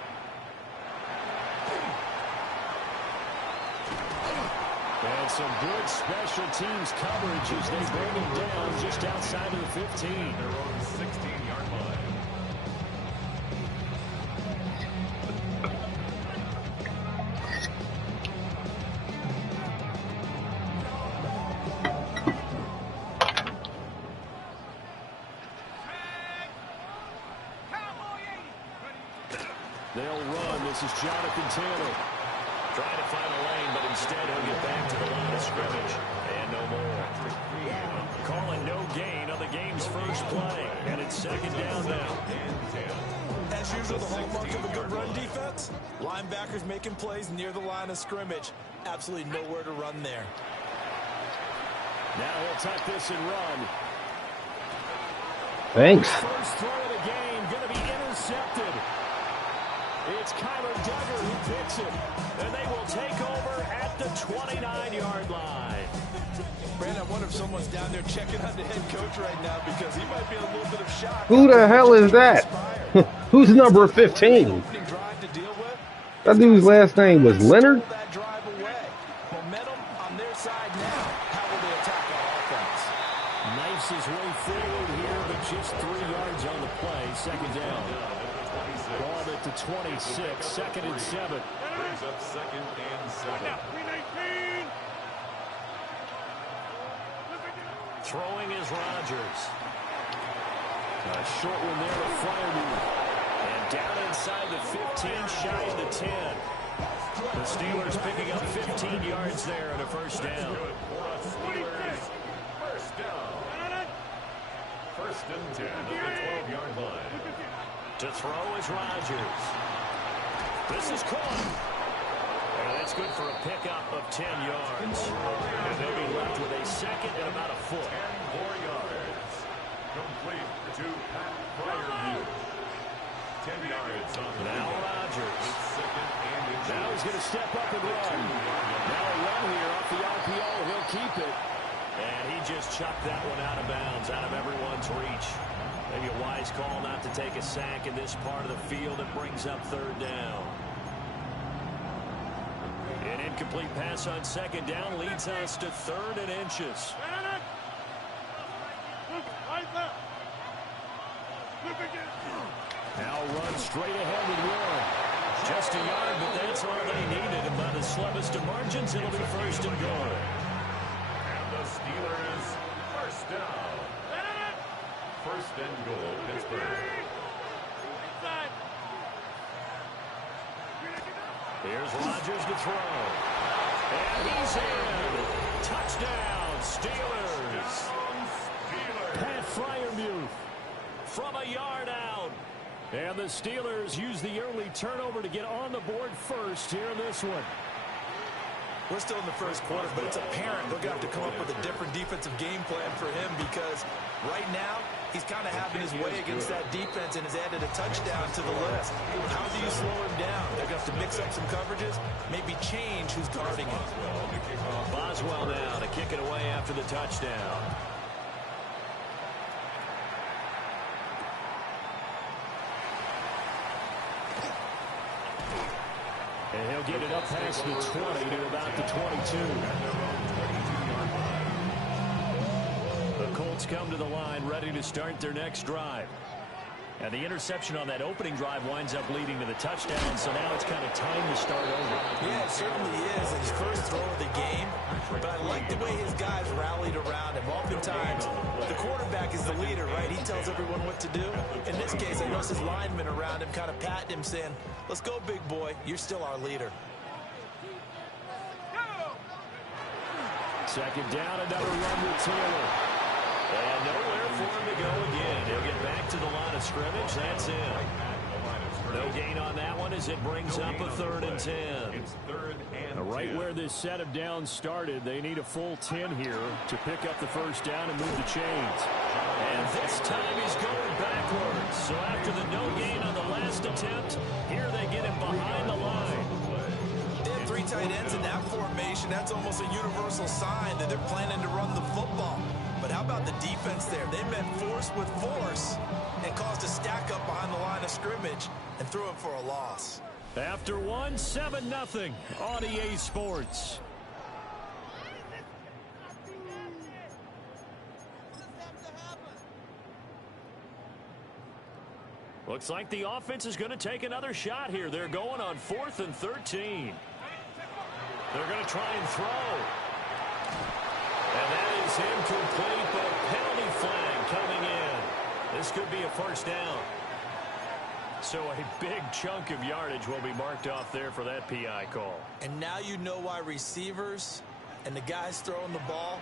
And some good special teams coverage as they bring him down just outside of the 15. Their own 16-yard line. They'll run. This is Jonathan Taylor. Trying to find a lane, but instead he'll get back to the line of scrimmage. And no more. Calling no gain on the game's first play. And it's second down now. As usual, the hallmark of a good run defense. Linebackers making plays near the line of scrimmage. Absolutely nowhere to run there. Now he'll tuck this and run. Thanks. First throw of the game going to be intercepted. It's Kyler Duggar who picks it. And they will take over at the 29-yard line. Brandon, I wonder if someone's down there checking on the head coach right now because he might be in a little bit of shock. Who the hell is that? Who's number 15? That dude's last name was Leonard? Momentum on their side now. How will they attack our offense? Knifes his way forward here, but just 3 yards on the play. Second down. Ball at the 26, second and 7. Brings up second and 7. Throwing is Rodgers. A short one there with Freiermuth. And down inside the 15, shy of the 10. The Steelers picking up 15 yards there and a first down. First down. First and 10 at the 12-yard line. To throw is Rodgers. This is caught. And that's good for a pickup of 10 yards. And they'll be left with a second and about a foot. 10 more yards. Complete to Pat Freiermuth. 10 yards on the now Rodgers. Second and inches. Now he's going to step up and run. Now a run here off the RPO. He'll keep it. And he just chucked that one out of bounds, out of everyone's reach. Maybe a wise call not to take a sack in this part of the field. It brings up third down. An incomplete pass on second down leads us to third and inches. Now run straight ahead with Warren. Just a yard, but that's all they needed. And by the slimmest of margins, it'll be first and goal. And the Steelers first down. First and goal, Pittsburgh. Here's Rodgers to throw. And he's in. Touchdown, Steelers. Pat Freiermuth from a yard out. And the Steelers use the early turnover to get on the board first here in this one. We're still in the first quarter, but it's apparent they're going to have to come up with a different defensive game plan for him because right now he's kind of having his way against that defense and has added a touchdown to the list. How do you slow him down? They're going to have to mix up some coverages, maybe change who's guarding him. Boswell now to kick it away after the touchdown. And he'll get it up past the 20 to about the 22. The Colts come to the line ready to start their next drive. And the interception on that opening drive winds up leading to the touchdown, so now it's kind of time to start over. Yeah, it certainly is. His first throw of the game. But I like the way his guys rallied around him. Oftentimes, the quarterback is the leader, right? He tells everyone what to do. In this case, I noticed his linemen around him kind of patting him, saying, let's go, big boy. You're still our leader. Second down, another run with Taylor. And nowhere for him to go again. He'll get back to the line of scrimmage. That's it. No gain on that one as it brings up a third and 10. It's third and Right where this set of downs started, they need a full 10 here to pick up the first down and move the chains. And this time he's going backwards. So after the no gain on the last attempt, here they get him behind the line. They have three tight ends in that formation. That's almost a universal sign that they're planning to run the football. But how about the defense there? They met force with force and caused a stack up behind the line of scrimmage and threw it for a loss. After one, 7-0 on EA Sports. Looks like the offense is going to take another shot here. They're going on 4th and 13. They're going to try and throw. And that is incomplete, but a penalty flag coming in. This could be a first down. So a big chunk of yardage will be marked off there for that PI call. And now you know why receivers and the guys throwing the ball,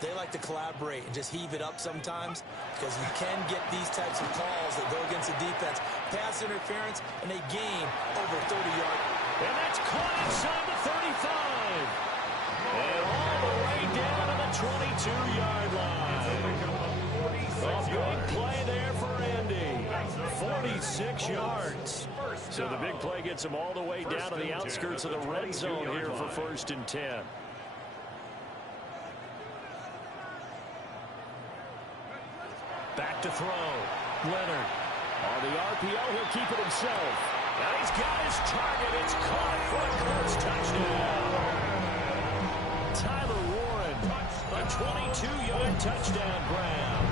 they like to collaborate and just heave it up sometimes, because you can get these types of calls that go against the defense. Pass interference, and they gain over 30 yards. And that's caught inside the 35. And all the way down to the 22-yard line. A big play there for Andy. 46 yards. So the big play gets him all the way down to the outskirts of the red zone here for 1st and 10. Back to throw. Leonard. On the RPO, he'll keep it himself. And he's got his target. It's caught for a Colts touchdown. Tyler Warren, a 22-yard touchdown grab.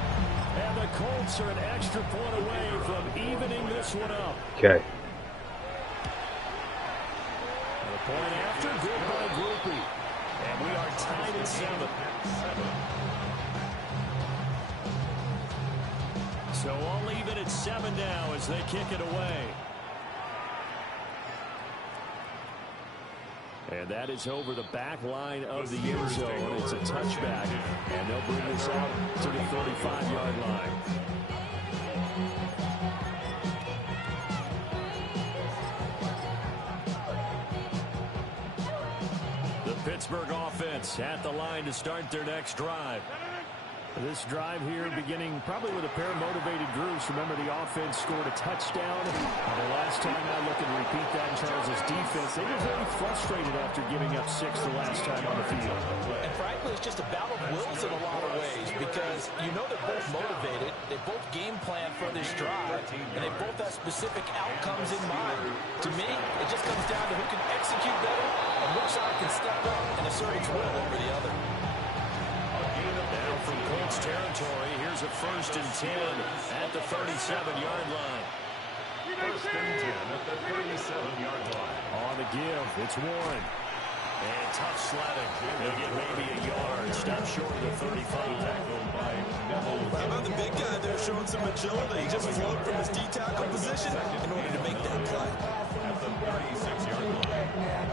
And the Colts are an extra point away from evening this one up. Okay. The point after, good by Groupie. And we are tied at 7. So all even at 7 now as they kick it away. And that is over the back line of the end zone. It's a touchback. And they'll bring this out to the 35-yard line. The Pittsburgh offense at the line to start their next drive. This drive here beginning probably with a pair of motivated groups. Remember, the offense scored a touchdown. The last time I look and repeat that in Charles' defense, they were very frustrated after giving up 6 the last time on the field. And frankly, it's just a battle of wills in a lot of ways, because you know they're both motivated, they both game plan for this drive, and they both have specific outcomes in mind. To me, it just comes down to who can execute better and which side can step up and assert its will over the other. Now from Colts territory, here's a 1st and 10 at the 37-yard line. 1st and 10 at the 37-yard line. On the give, it's Warren. And tough sledding. They'll get maybe a yard. Stop short of the 35. How about the big guy there showing some agility? He just floated from his D-tackle position in order to make that play. At the 36-yard line.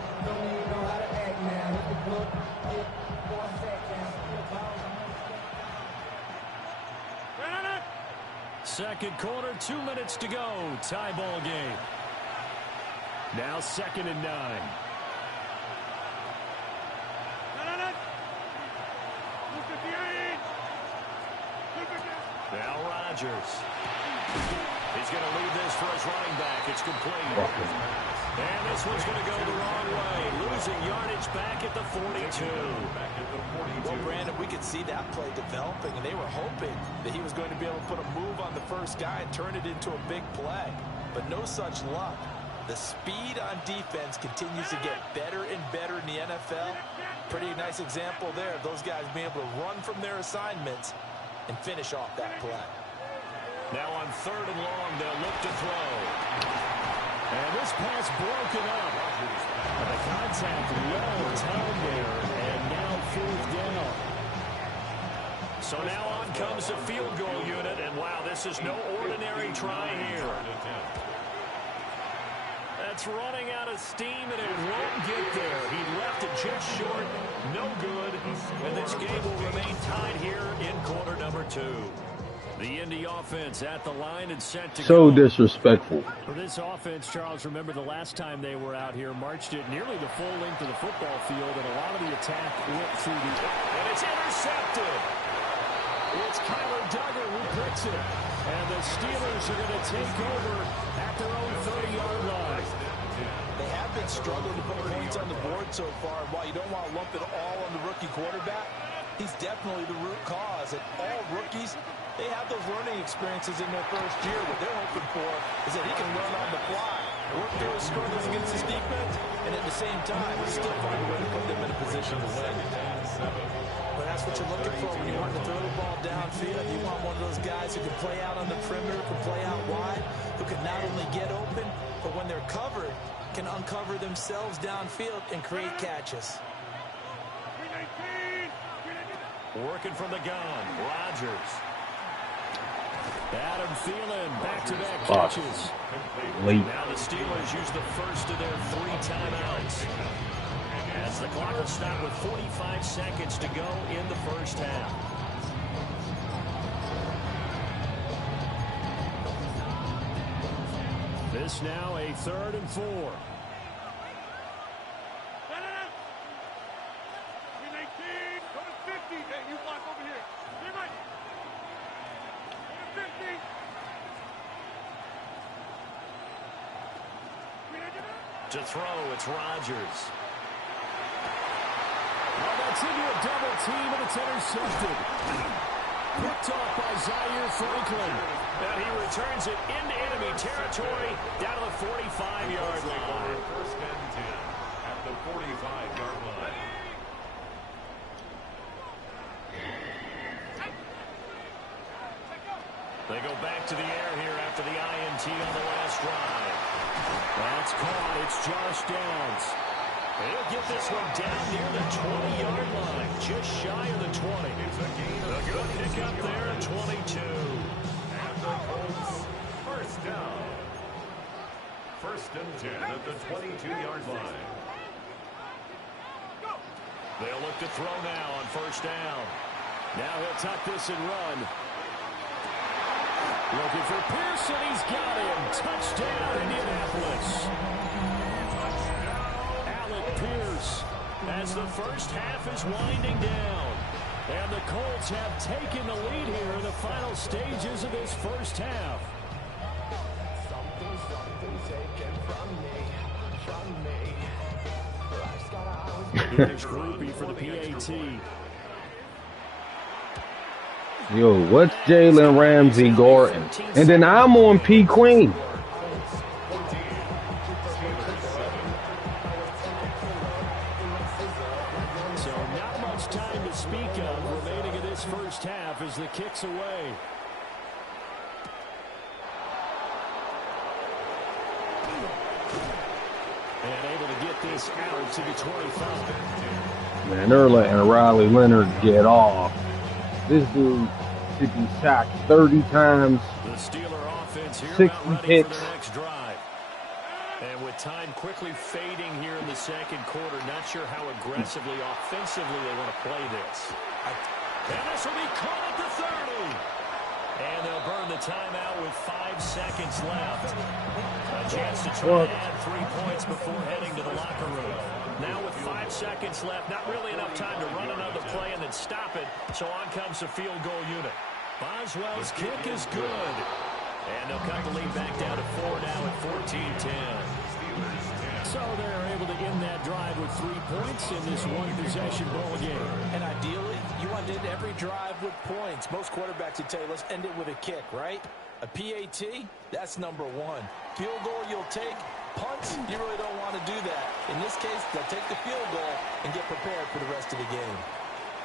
Second quarter, 2 minutes to go. Tie ball game. Now 2nd and 9. Now Rodgers. He's going to leave this for his running back. It's complete. And this one's going to go the wrong way. Losing yardage back at the 42. Well, Brandon, we could see that play developing, and they were hoping that he was going to be able to put a move on the first guy and turn it into a big play. But no such luck. The speed on defense continues to get better and better in the NFL. Pretty nice example there of those guys being able to run from their assignments and finish off that play. Now on 3rd and long, they'll look to throw. And this pass broken up. And the contact well timed there. And now 4th down. So now on comes the field goal unit. And wow, this is no ordinary try here. That's running out of steam, and it won't get there. He left it just short. No good. And this game will remain tied here in quarter number 2. The Indy offense at the line and set to So go. disrespectful. For this offense, Charles, remember the last time they were out here, marched it nearly the full length of the football field, and a lot of the attack went through the... And it's intercepted. It's Kyler Duggar who picks it. And the Steelers are going to take over at their own 30-yard line. They have been struggling to put points on the board so far. And while you don't want to lump it all on the rookie quarterback, he's definitely the root cause. And all rookies, they have those learning experiences in their first year. What they're hoping for is that he can learn on the fly, work through his struggles against his defense, and at the same time, still find a way to put them in a position to win. But that's what you're looking for when you want to throw the ball downfield. You want one of those guys who can play out on the perimeter, can play out wide, who can not only get open, but when they're covered, can uncover themselves downfield and create catches. Working from the gun, Rodgers. Adam Thielen, back-to-back catches. Late. Now the Steelers use the first of their 3 timeouts. As the clock will stop with 45 seconds to go in the first half. This now a 3rd and 4. To throw, it's Rodgers. Well, that's into a double team, and it's intercepted. Picked off by Zaire Franklin. And he returns it into enemy territory down to the 45-yard line. First and 10 at the 45-yard line. They go back to the air here after the INT on the last drive. That's caught. It's Josh Downs. He'll get this one down near the 20-yard line, just shy of the 20. It's a gain of a good pick up there at 22. And the Colts, first down. First and 10 at the 22-yard line. They'll look to throw now on first down. Now he'll tuck this and run. Looking for Pearson. He's got him. Touchdown, Indianapolis. Alec Pierce, as the first half is winding down. And the Colts have taken the lead here in the final stages of this first half. Here's Groupie for the PAT. Yo, what's Jalen Ramsey Gordon? And then I'm on P. Queen. So not much time to speak of remaining in this first half as the kick's away. And able to get this out to the 25. Man, they're letting Riley Leonard get off. This dude should be sacked 30 times, The Steeler offense here 60 about ready hits. for the next drive. And with time quickly fading here in the second quarter, not sure how aggressively, offensively they want to play this. And this will be caught at the 30. And they'll burn the timeout with 5 seconds left. A chance to try to add 3 points before heading to the locker room. Now with 5 seconds left, not really enough time to run another play and then stop it. So on comes the field goal unit. Boswell's kick is good. And they'll cut the lead back down to 4 now at 14-10. So they're able to end that drive with 3 points in this one-possession ball game. And ideally, you want to end every drive with points. Most quarterbacks would tell you, let's end it with a kick, right? A PAT, that's number 1. Field goal you'll take. Punts, you really don't want to do that. In this case, they'll take the field goal and get prepared for the rest of the game.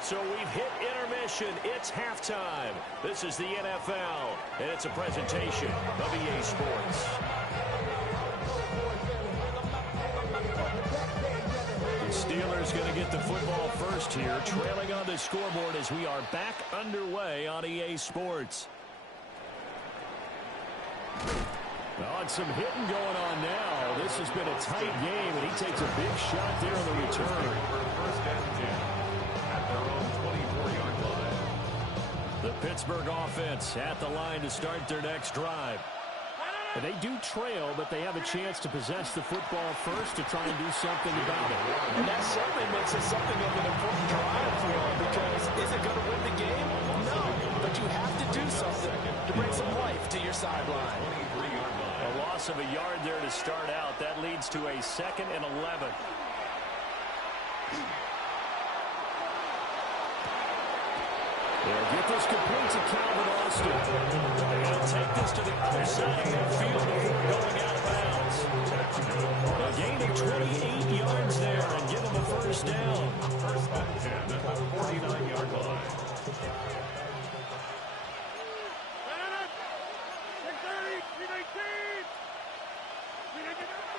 So we've hit intermission. It's halftime. This is the NFL, and it's a presentation of EA Sports. The Steelers going to get the football first here, trailing on the scoreboard as we are back underway on EA Sports. Oh, and some hitting going on now. This has been a tight game, and he takes a big shot there on the return. First and 10 at their own 24-yard line. The Pittsburgh offense at the line to start their next drive. And they do trail, but they have a chance to possess the football first to try and do something about it. And that certainly makes it something of an important drive for them, because is it going to win the game? No, but you have to do something to bring some life to your sideline. A loss of a yard there to start out. That leads to a 2nd and 11. This completes a Calvin Austin. He'll take this to the outside midfield before going out of bounds. A gain of 28 yards there and give him a first down. First and 10 at the 49-yard line.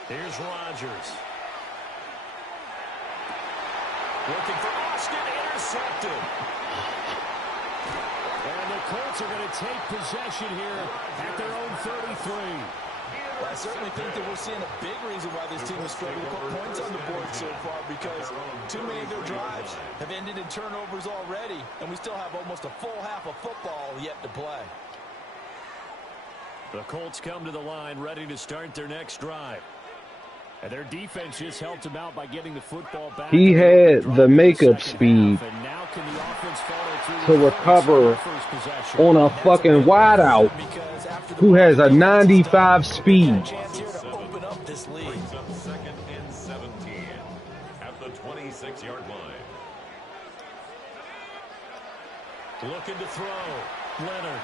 Here's Rodgers. Looking for Austin, intercepted. And the Colts are going to take possession here at their own 33. I certainly think that we're seeing a big reason why this team is struggling to put points on the board so far, because too many of their drives have ended in turnovers already, and we still have almost a full half of football yet to play. The Colts come to the line ready to start their next drive. And their defense just helped him out by getting the football back. He had the makeup speed to recover on a fucking wideout who has a 95 speed. Open up this lead. Brings up second and 17 at the 26-yard line. Looking to throw. Leonard.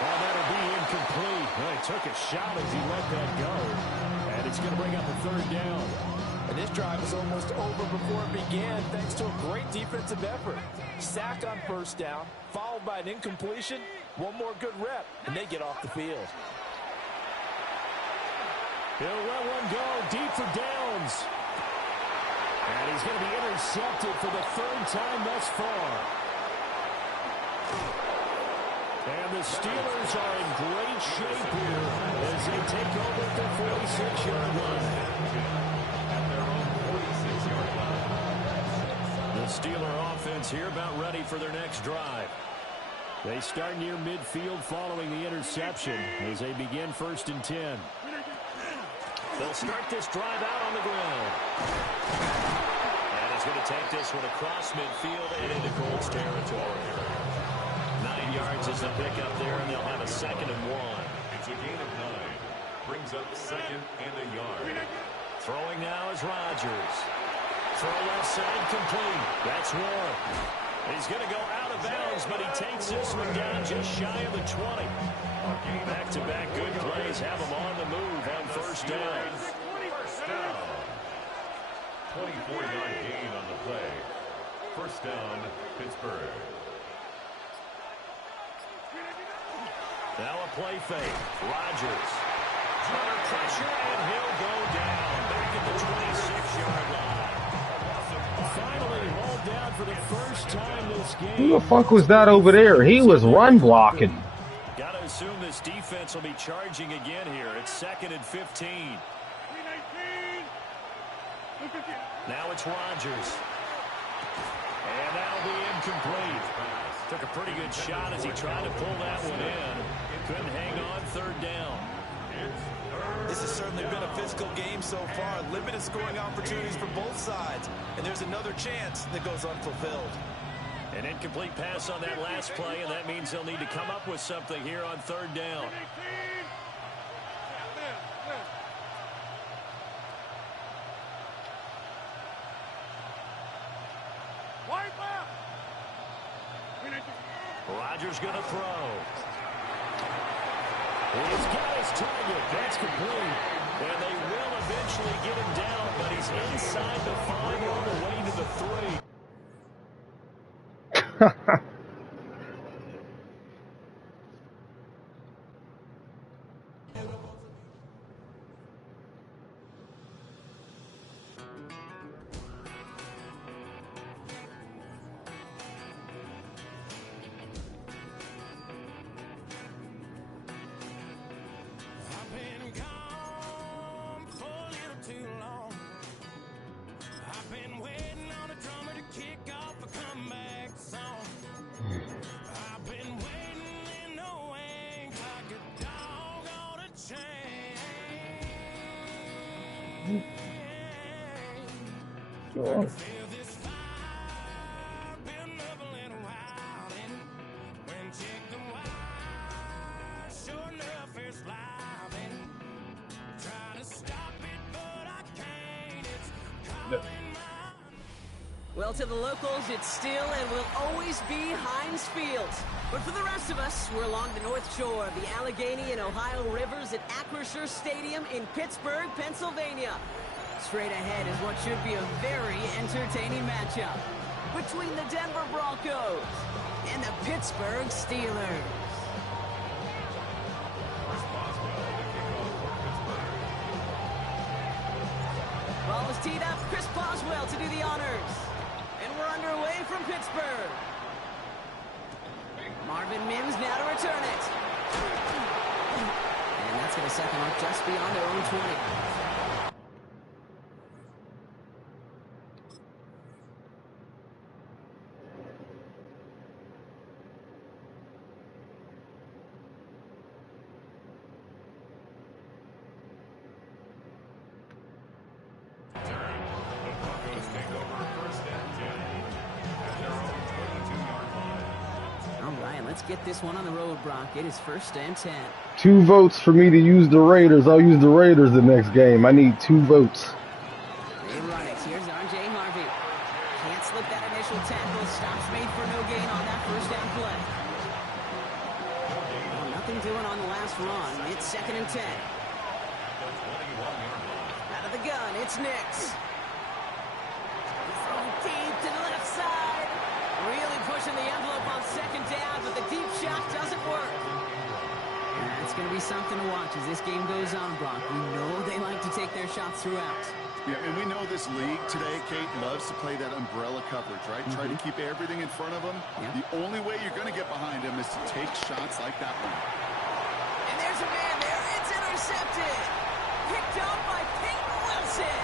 Oh, that'll be incomplete. Well, he took a shot as he let that go. And it's going to bring up a third down. And this drive is almost over before it began thanks to a great defensive effort. Sack on first down, followed by an incompletion. One more good rep, and they get off the field. He'll let one go deep for Downs. And he's going to be intercepted for the third time thus far. And the Steelers are in great shape here as they take over at their 46-yard line. The Steeler offense here about ready for their next drive. They start near midfield following the interception as they begin 1st and 10. They'll start this drive out on the ground. And he's going to take this one across midfield and into Colts territory. 9 yards is the pickup there, and they'll have a 2nd and 1. It's a gain of 9. Brings up 2nd and a yard. Throwing now is Rodgers. Throw left side complete. That's one. He's going to go out of bounds, but he takes this one down just shy of the 20. Back-to-back good plays have him on the move on first down. First down. 24-yard gain on the play. First down, Pittsburgh. Now a play fake. Rodgers. Under pressure, and he'll go down. Back at the 26-yard line. Finally hauled down for the first time this game. Who the fuck was that over there? He was run blocking. Got to assume this defense will be charging again here. It's 2nd and 15. Now it's Rodgers. And that'll be incomplete. Took a pretty good shot as he tried to pull that one in. Couldn't hang on 3rd down. This has certainly been a physical game so far. Limited scoring opportunities for both sides. And there's another chance that goes unfulfilled. An incomplete pass on that last play, and that means they'll need to come up with something here on 3rd down. Rodgers going to throw. He's got his target. That's complete. And they will eventually get him down, but he's inside the 5 on the way to the 3. Well, to the locals, it's still and will always be Heinz Field. But for the rest of us, we're along the North Shore of the Allegheny and Ohio Rivers at Acrisure Stadium in Pittsburgh, Pennsylvania. Straight ahead is what should be a very entertaining matchup between the Denver Broncos and the Pittsburgh Steelers. Ball is teed up. Chris Boswell to do the honors. And we're underway from Pittsburgh. Marvin Mims now to return it. And that's going to set them up just beyond their own 20. Let's get this one on the road, Brock. It is 1st and 10. 2 votes for me to use the Raiders. I'll use the Raiders the next game. I need 2 votes. They run it. Here's R.J. Harvey. Can't slip that initial tackle. Stops made for no gain on that first down play. Well, nothing doing on the last run. It's 2nd and 10. Out of the gun, it's Nix. Deep to the left side. Really pushing the envelope on 2nd down, but the deep shot doesn't work. It's going to be something to watch as this game goes on, Brock. We know they like to take their shots throughout. Yeah, and we know this league today, Kate, loves to play that umbrella coverage, right? Try to keep everything in front of them. Yep. The only way you're going to get behind them is to take shots like that one. And there's a man there. It's intercepted. Picked up by Peyton Wilson.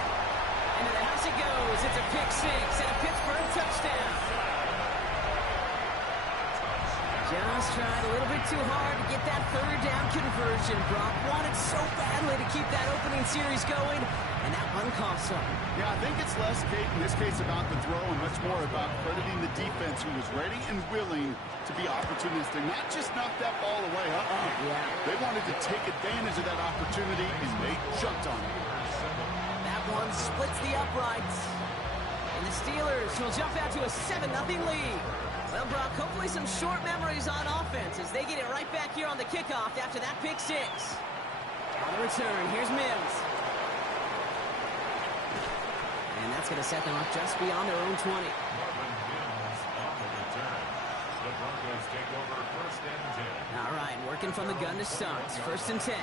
Into the house it goes. It's a pick 6 and a Pittsburgh touchdown. Just tried a little bit too hard to get that 3rd down conversion. Brock wanted so badly to keep that opening series going, and that one cost him. Yeah, I think it's less, Kate, in this case about the throw and much more about crediting the defense who was ready and willing to be opportunistic, not just knock that ball away. Yeah. They wanted to take advantage of that opportunity, and they jumped on it. That one splits the uprights. And the Steelers will jump out to a 7-0 lead. Well, Brock, hopefully some short memories on offense as they get it right back here on the kickoff after that pick 6. On the return, here's Mims. And that's going to set them up just beyond their own 20. All right, working from the gun to start. 1st and 10.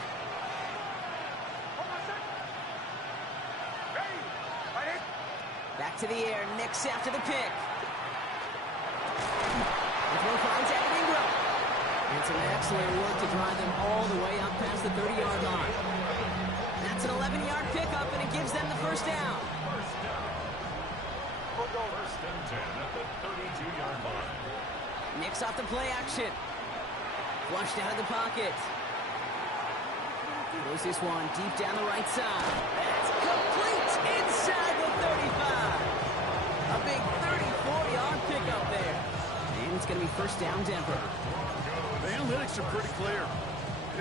Back to the air, Nix after the pick. The throw finds Evan Ingram. It's an excellent work to drive them all the way up past the 30-yard line. That's an 11-yard pickup, and it gives them the 1st down. 1st and 10 at the 32-yard line. Nix off the play action. Flushed out of the pocket. Throws this one deep down the right side. That's complete inside the 35. A big 34-yard pickup there. And it's going to be 1st down Denver. The analytics are pretty clear.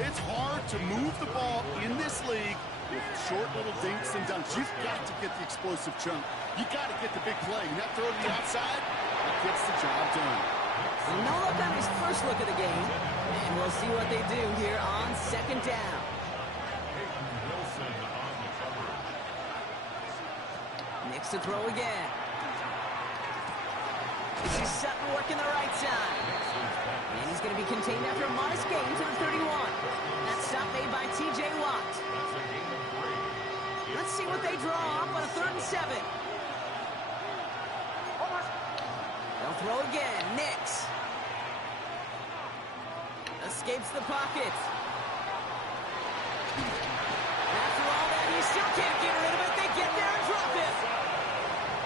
It's hard to move the ball in this league with short little dinks and dunks. You've got to get the explosive chunk. You got to get the big play. And that throw to the outside, that gets the job done. No look on his first look at the game. And we'll see what they do here on 2nd down. Nix to throw again. This is Sutton working the right side. And he's going to be contained after a modest gain to the 31. That stop made by T.J. Watt. Let's see what they draw up on a 3rd and 7. They'll throw again. Nix. Escapes the pocket. After all that, he still can't get rid of it. They get there and drop it.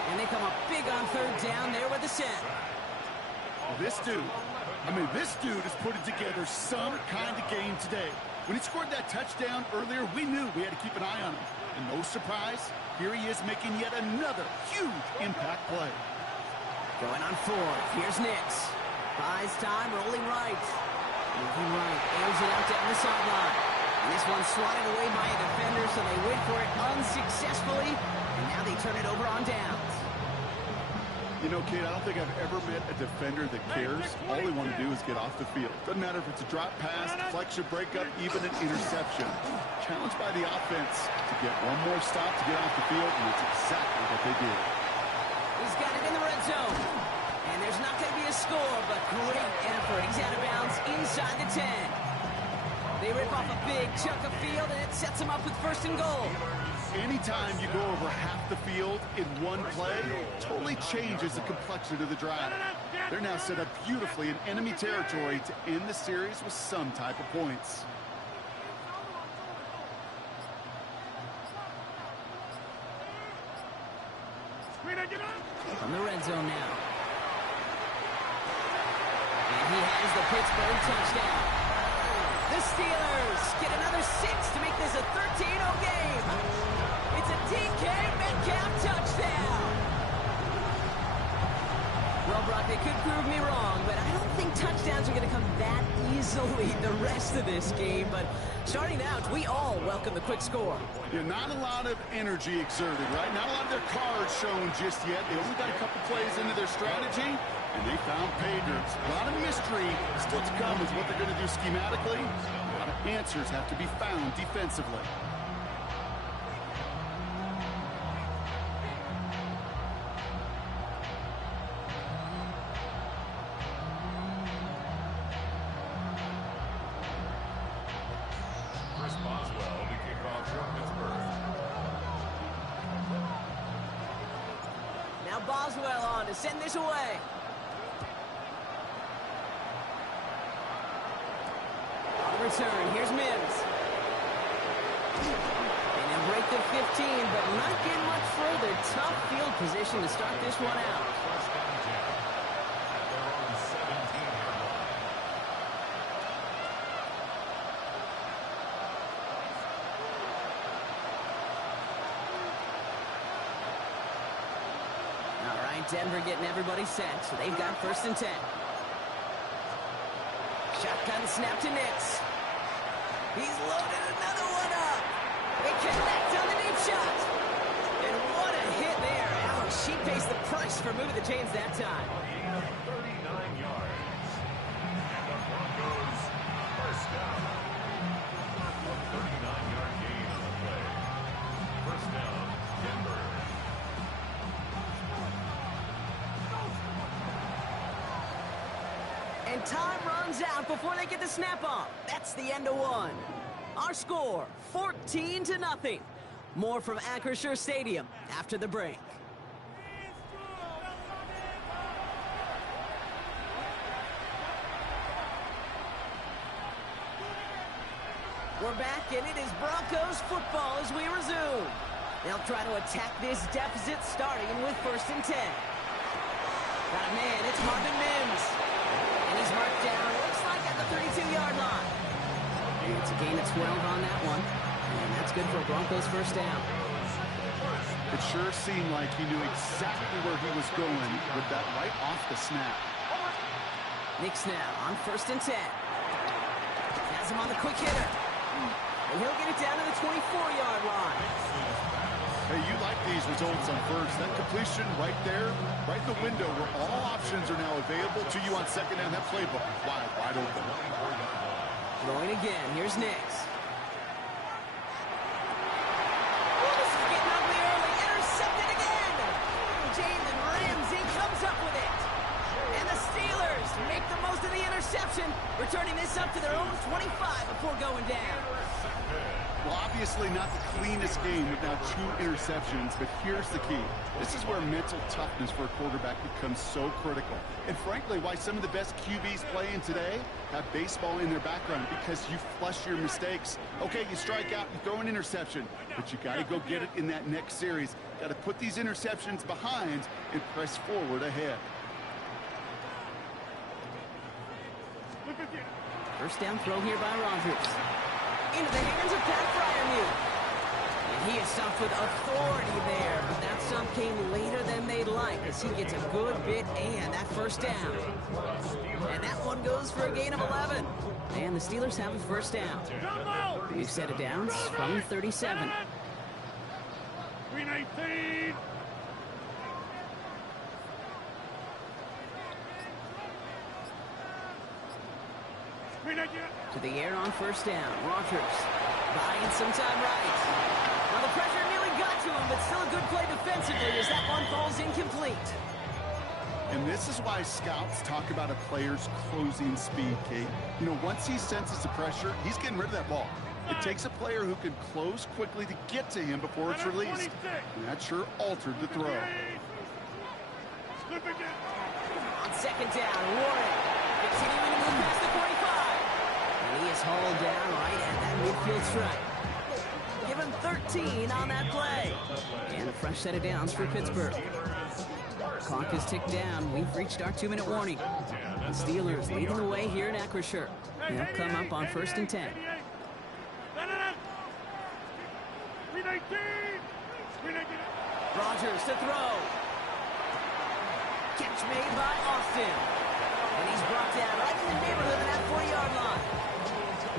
And they come up big on 3rd down there with the set. This dude is putting together some kind of game today. When he scored that touchdown earlier, we knew we had to keep an eye on him. And no surprise, here he is making yet another huge impact play. Going on 4th. Here's Nix. Buys time, rolling right. Moving right, airs it out down the sideline. And this one's swatted away by a defender, so they wait for it unsuccessfully. And now they turn it over on downs. You know, Kate, I don't think I've ever met a defender that cares. All they want to do is get off the field. Doesn't matter if it's a drop pass, deflection, breakup, even an interception. Challenged by the offense to get one more stop to get off the field, and it's exactly what they did. He's got it in the red zone. And there's not going to be a score, but great effort. He's out of bounds inside the 10. They rip off a big chunk of field, and it sets him up with 1st and goal. Anytime you go over half the field in one play, totally changes the complexion of the drive. They're now set up beautifully in enemy territory to end the series with some type of points. From the red zone now. And he has the Pittsburgh touchdown. The Steelers get another 6 to make this a 13-0 game. It's a DK Metcalf touchdown. Well, Brock, they could prove me wrong, but I don't think touchdowns are going to come that easily the rest of this game. But starting out, we all welcome the quick score. Yeah, not a lot of energy exerted, right? Not a lot of their cards shown just yet. They only got a couple plays into their strategy, and they found pay dirt. A lot of mystery still to come with what they're going to do schematically. A lot of answers have to be found defensively. Boswell on to send this away. On the return, here's Mims. And he'll break the 15, but not get much further. Tough field position to start this one out. Denver getting everybody set, so they've got 1st and 10. Shotgun snap to Nix. He's loaded another one up. They connect on the deep shot. And what a hit there. Ouch, she pays the price for moving the chains that time. 39 yards. And the Broncos first down. A 39-yard gain on the play. First down, Denver. And time runs out before they get the snap off. That's the end of one. Our score, 14-0. More from Acrisure Stadium after the break. We're back, and it is Broncos football as we resume. They'll try to attack this deficit starting with 1st and 10. Got a man, it's Marvin Mims. And he's marked down, looks like at the 32-yard line. And it's a gain of 12 on that one. And that's good for a Broncos 1st down. It sure seemed like he knew exactly where he was going with that right off the snap. Nix now on 1st and 10. Has him on the quick hitter. And he'll get it down to the 24-yard line. Hey, you like these results on 1st. That completion right there, right in the window where all options are now available to you on 2nd down. That playbook is wide open. Throwing again. Here's Nix. Oh, this is getting ugly early. Intercepted again. Jalen Ramsey comes up with it. And the Steelers make the most of the interception, returning this up to their own 25 before going down. Well, obviously not the cleanest game with now 2 interceptions, but here's the key. This is where mental toughness for a quarterback becomes so critical. And frankly, why some of the best QBs playing today have baseball in their background, because you flush your mistakes. Okay, you strike out, you throw an interception, but you got to go get it in that next series. Got to put these interceptions behind and press forward ahead. 1st down throw here by Rodgers. Into the hands of Pat Freiermuth. And he is stumped with authority there, but that stump came later than they'd like as he gets a good bit and that 1st down. And that one goes for a gain of 11. And the Steelers have a 1st down. New set of downs from 37. 319. To the air on first down. Rogers buying some time right. Well, the pressure nearly got to him, but still a good play defensively as that one falls incomplete. And this is why scouts talk about a player's closing speed, Kate. You know, once he senses the pressure, he's getting rid of that ball. It takes a player who can close quickly to get to him before it's released. And that sure altered the throw. On second down, Warren continuing to move past the 45. And he is hauled down right at that midfield stripe. Give him 13 on that play. And a fresh set of downs for Pittsburgh. Clock is ticked down. We've reached our 2-minute warning. The Steelers leading the way here in Acrisure. They'll come up on first and 10. Rogers to throw. Catch made by Austin. And he's brought down right in the neighborhood of that 40-yard line.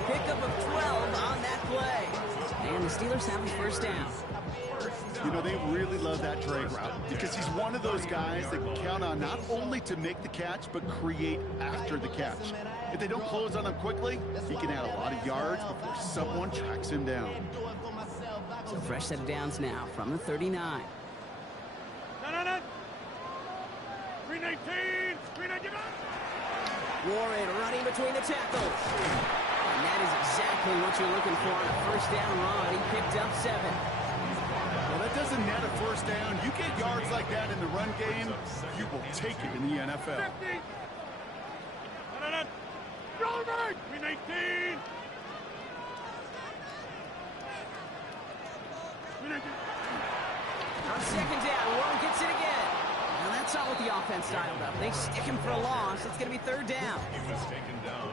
Pickup of 12 on that play. And the Steelers have a first down. You know, they really love that drag route because he's one of those guys that can count on not only to make the catch, but create after the catch. If they don't close on him quickly, he can add a lot of yards before someone tracks him down. So fresh set of downs now from the 39. Warren running between the tackles. And that is exactly what you're looking for on a first down run. He picked up 7. Well, that doesn't net a first down. You get yards like that in the run game, you will take it in the NFL. On second down, Warren gets it again. Now that's not what the offense dialed up. They stick him for a loss. It's going to be third down.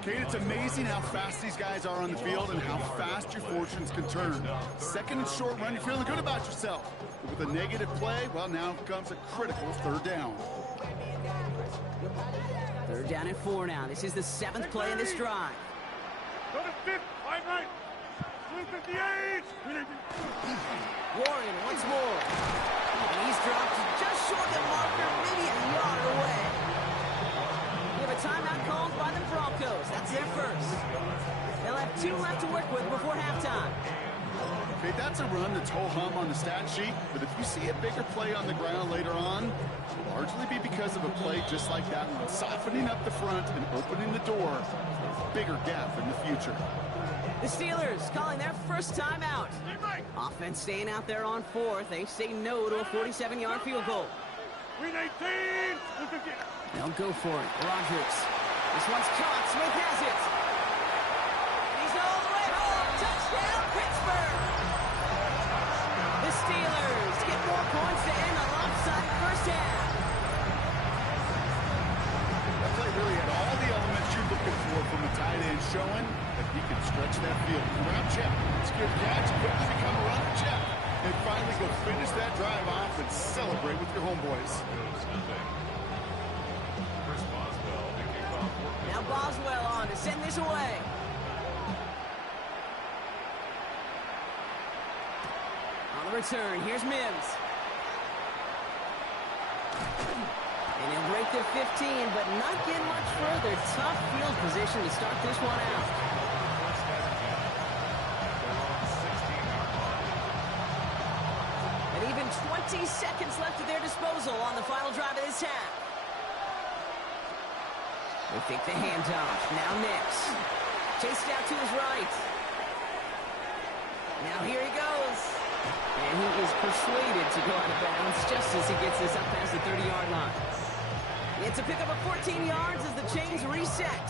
Kate, it's amazing how fast these guys are on the field and how fast your fortunes can turn. Second and short run, you're feeling good about yourself. But with a negative play, well, now comes a critical third down. Third down and 4 now. This is the 7th play in this drive. Go to 5th, 5 right. 258. Warren once more. And he's dropped just short of the marker, maybe a yard away. We have a timeout called by the Broncos. That's their first. They'll have 2 left to work with before halftime. Okay, that's a run that's ho-hum on the stat sheet, but if you see a bigger play on the ground later on, it'll largely be because of a play just like that one, softening up the front and opening the door for a bigger gap in the future. The Steelers calling their first timeout. Offense staying out there on 4th. They say no to a 47-yard field goal. They'll go for it. Rogers. This one's caught. Smith has it. He's all the way home. Touchdown, Pittsburgh. The Steelers get more points to end a lopsided first half. That play really had all the elements you're looking for from a tight end, showing that he can stretch that field. Round check. Skip catch, quickly become a runner check. And finally go finish that drive off and celebrate with your homeboys. Now Boswell on to send this away. On the return, here's Mims. And he'll break the 15, but not get much further. Tough field position to start this one out. And even 20 seconds left at their disposal on the final drive of this half. They take the handoff. Now Nix. Chased out to his right. Now here he goes. And he is persuaded to go out of bounds just as he gets this up past the 30-yard line. It's a pickup of 14 yards as the chains reset.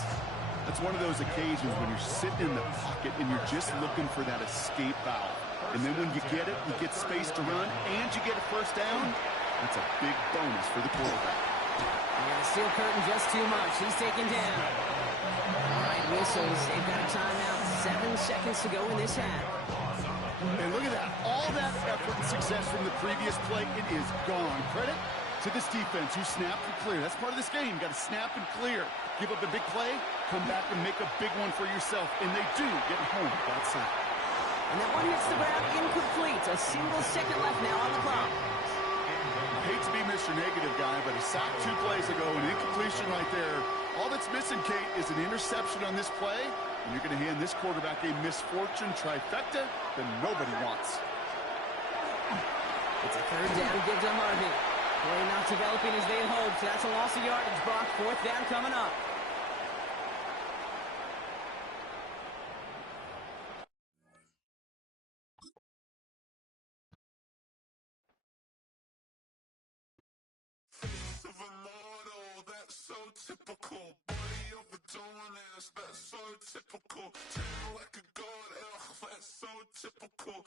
That's one of those occasions when you're sitting in the pocket and you're just looking for that escape valve. And then when you get it, you get space to run, and you get a first down. That's a big bonus for the quarterback. And the steel curtain just too much. He's taken down. All right, whistles. They've got a timeout. 7 seconds to go in this half. And look at that. All that effort and success from the previous play, it is gone. Credit to this defense who snapped and clear. That's part of this game. You got to snap and clear. Give up a big play, come back and make a big one for yourself. And they do get home outside. And that one hits the ground incomplete. A single second left now on the clock. I hate to be Mr. Negative guy, but a sack 2 plays ago, an incompletion right there. All that's missing, Kate, is an interception on this play, and you're going to hand this quarterback a misfortune trifecta that nobody wants. It's a third down, give to Harvey. Play not developing as they had hoped. That's a loss of yardage, Brock. Fourth down coming up. So typical, body of a dominance, that's so typical. Treat like a god, that's so typical.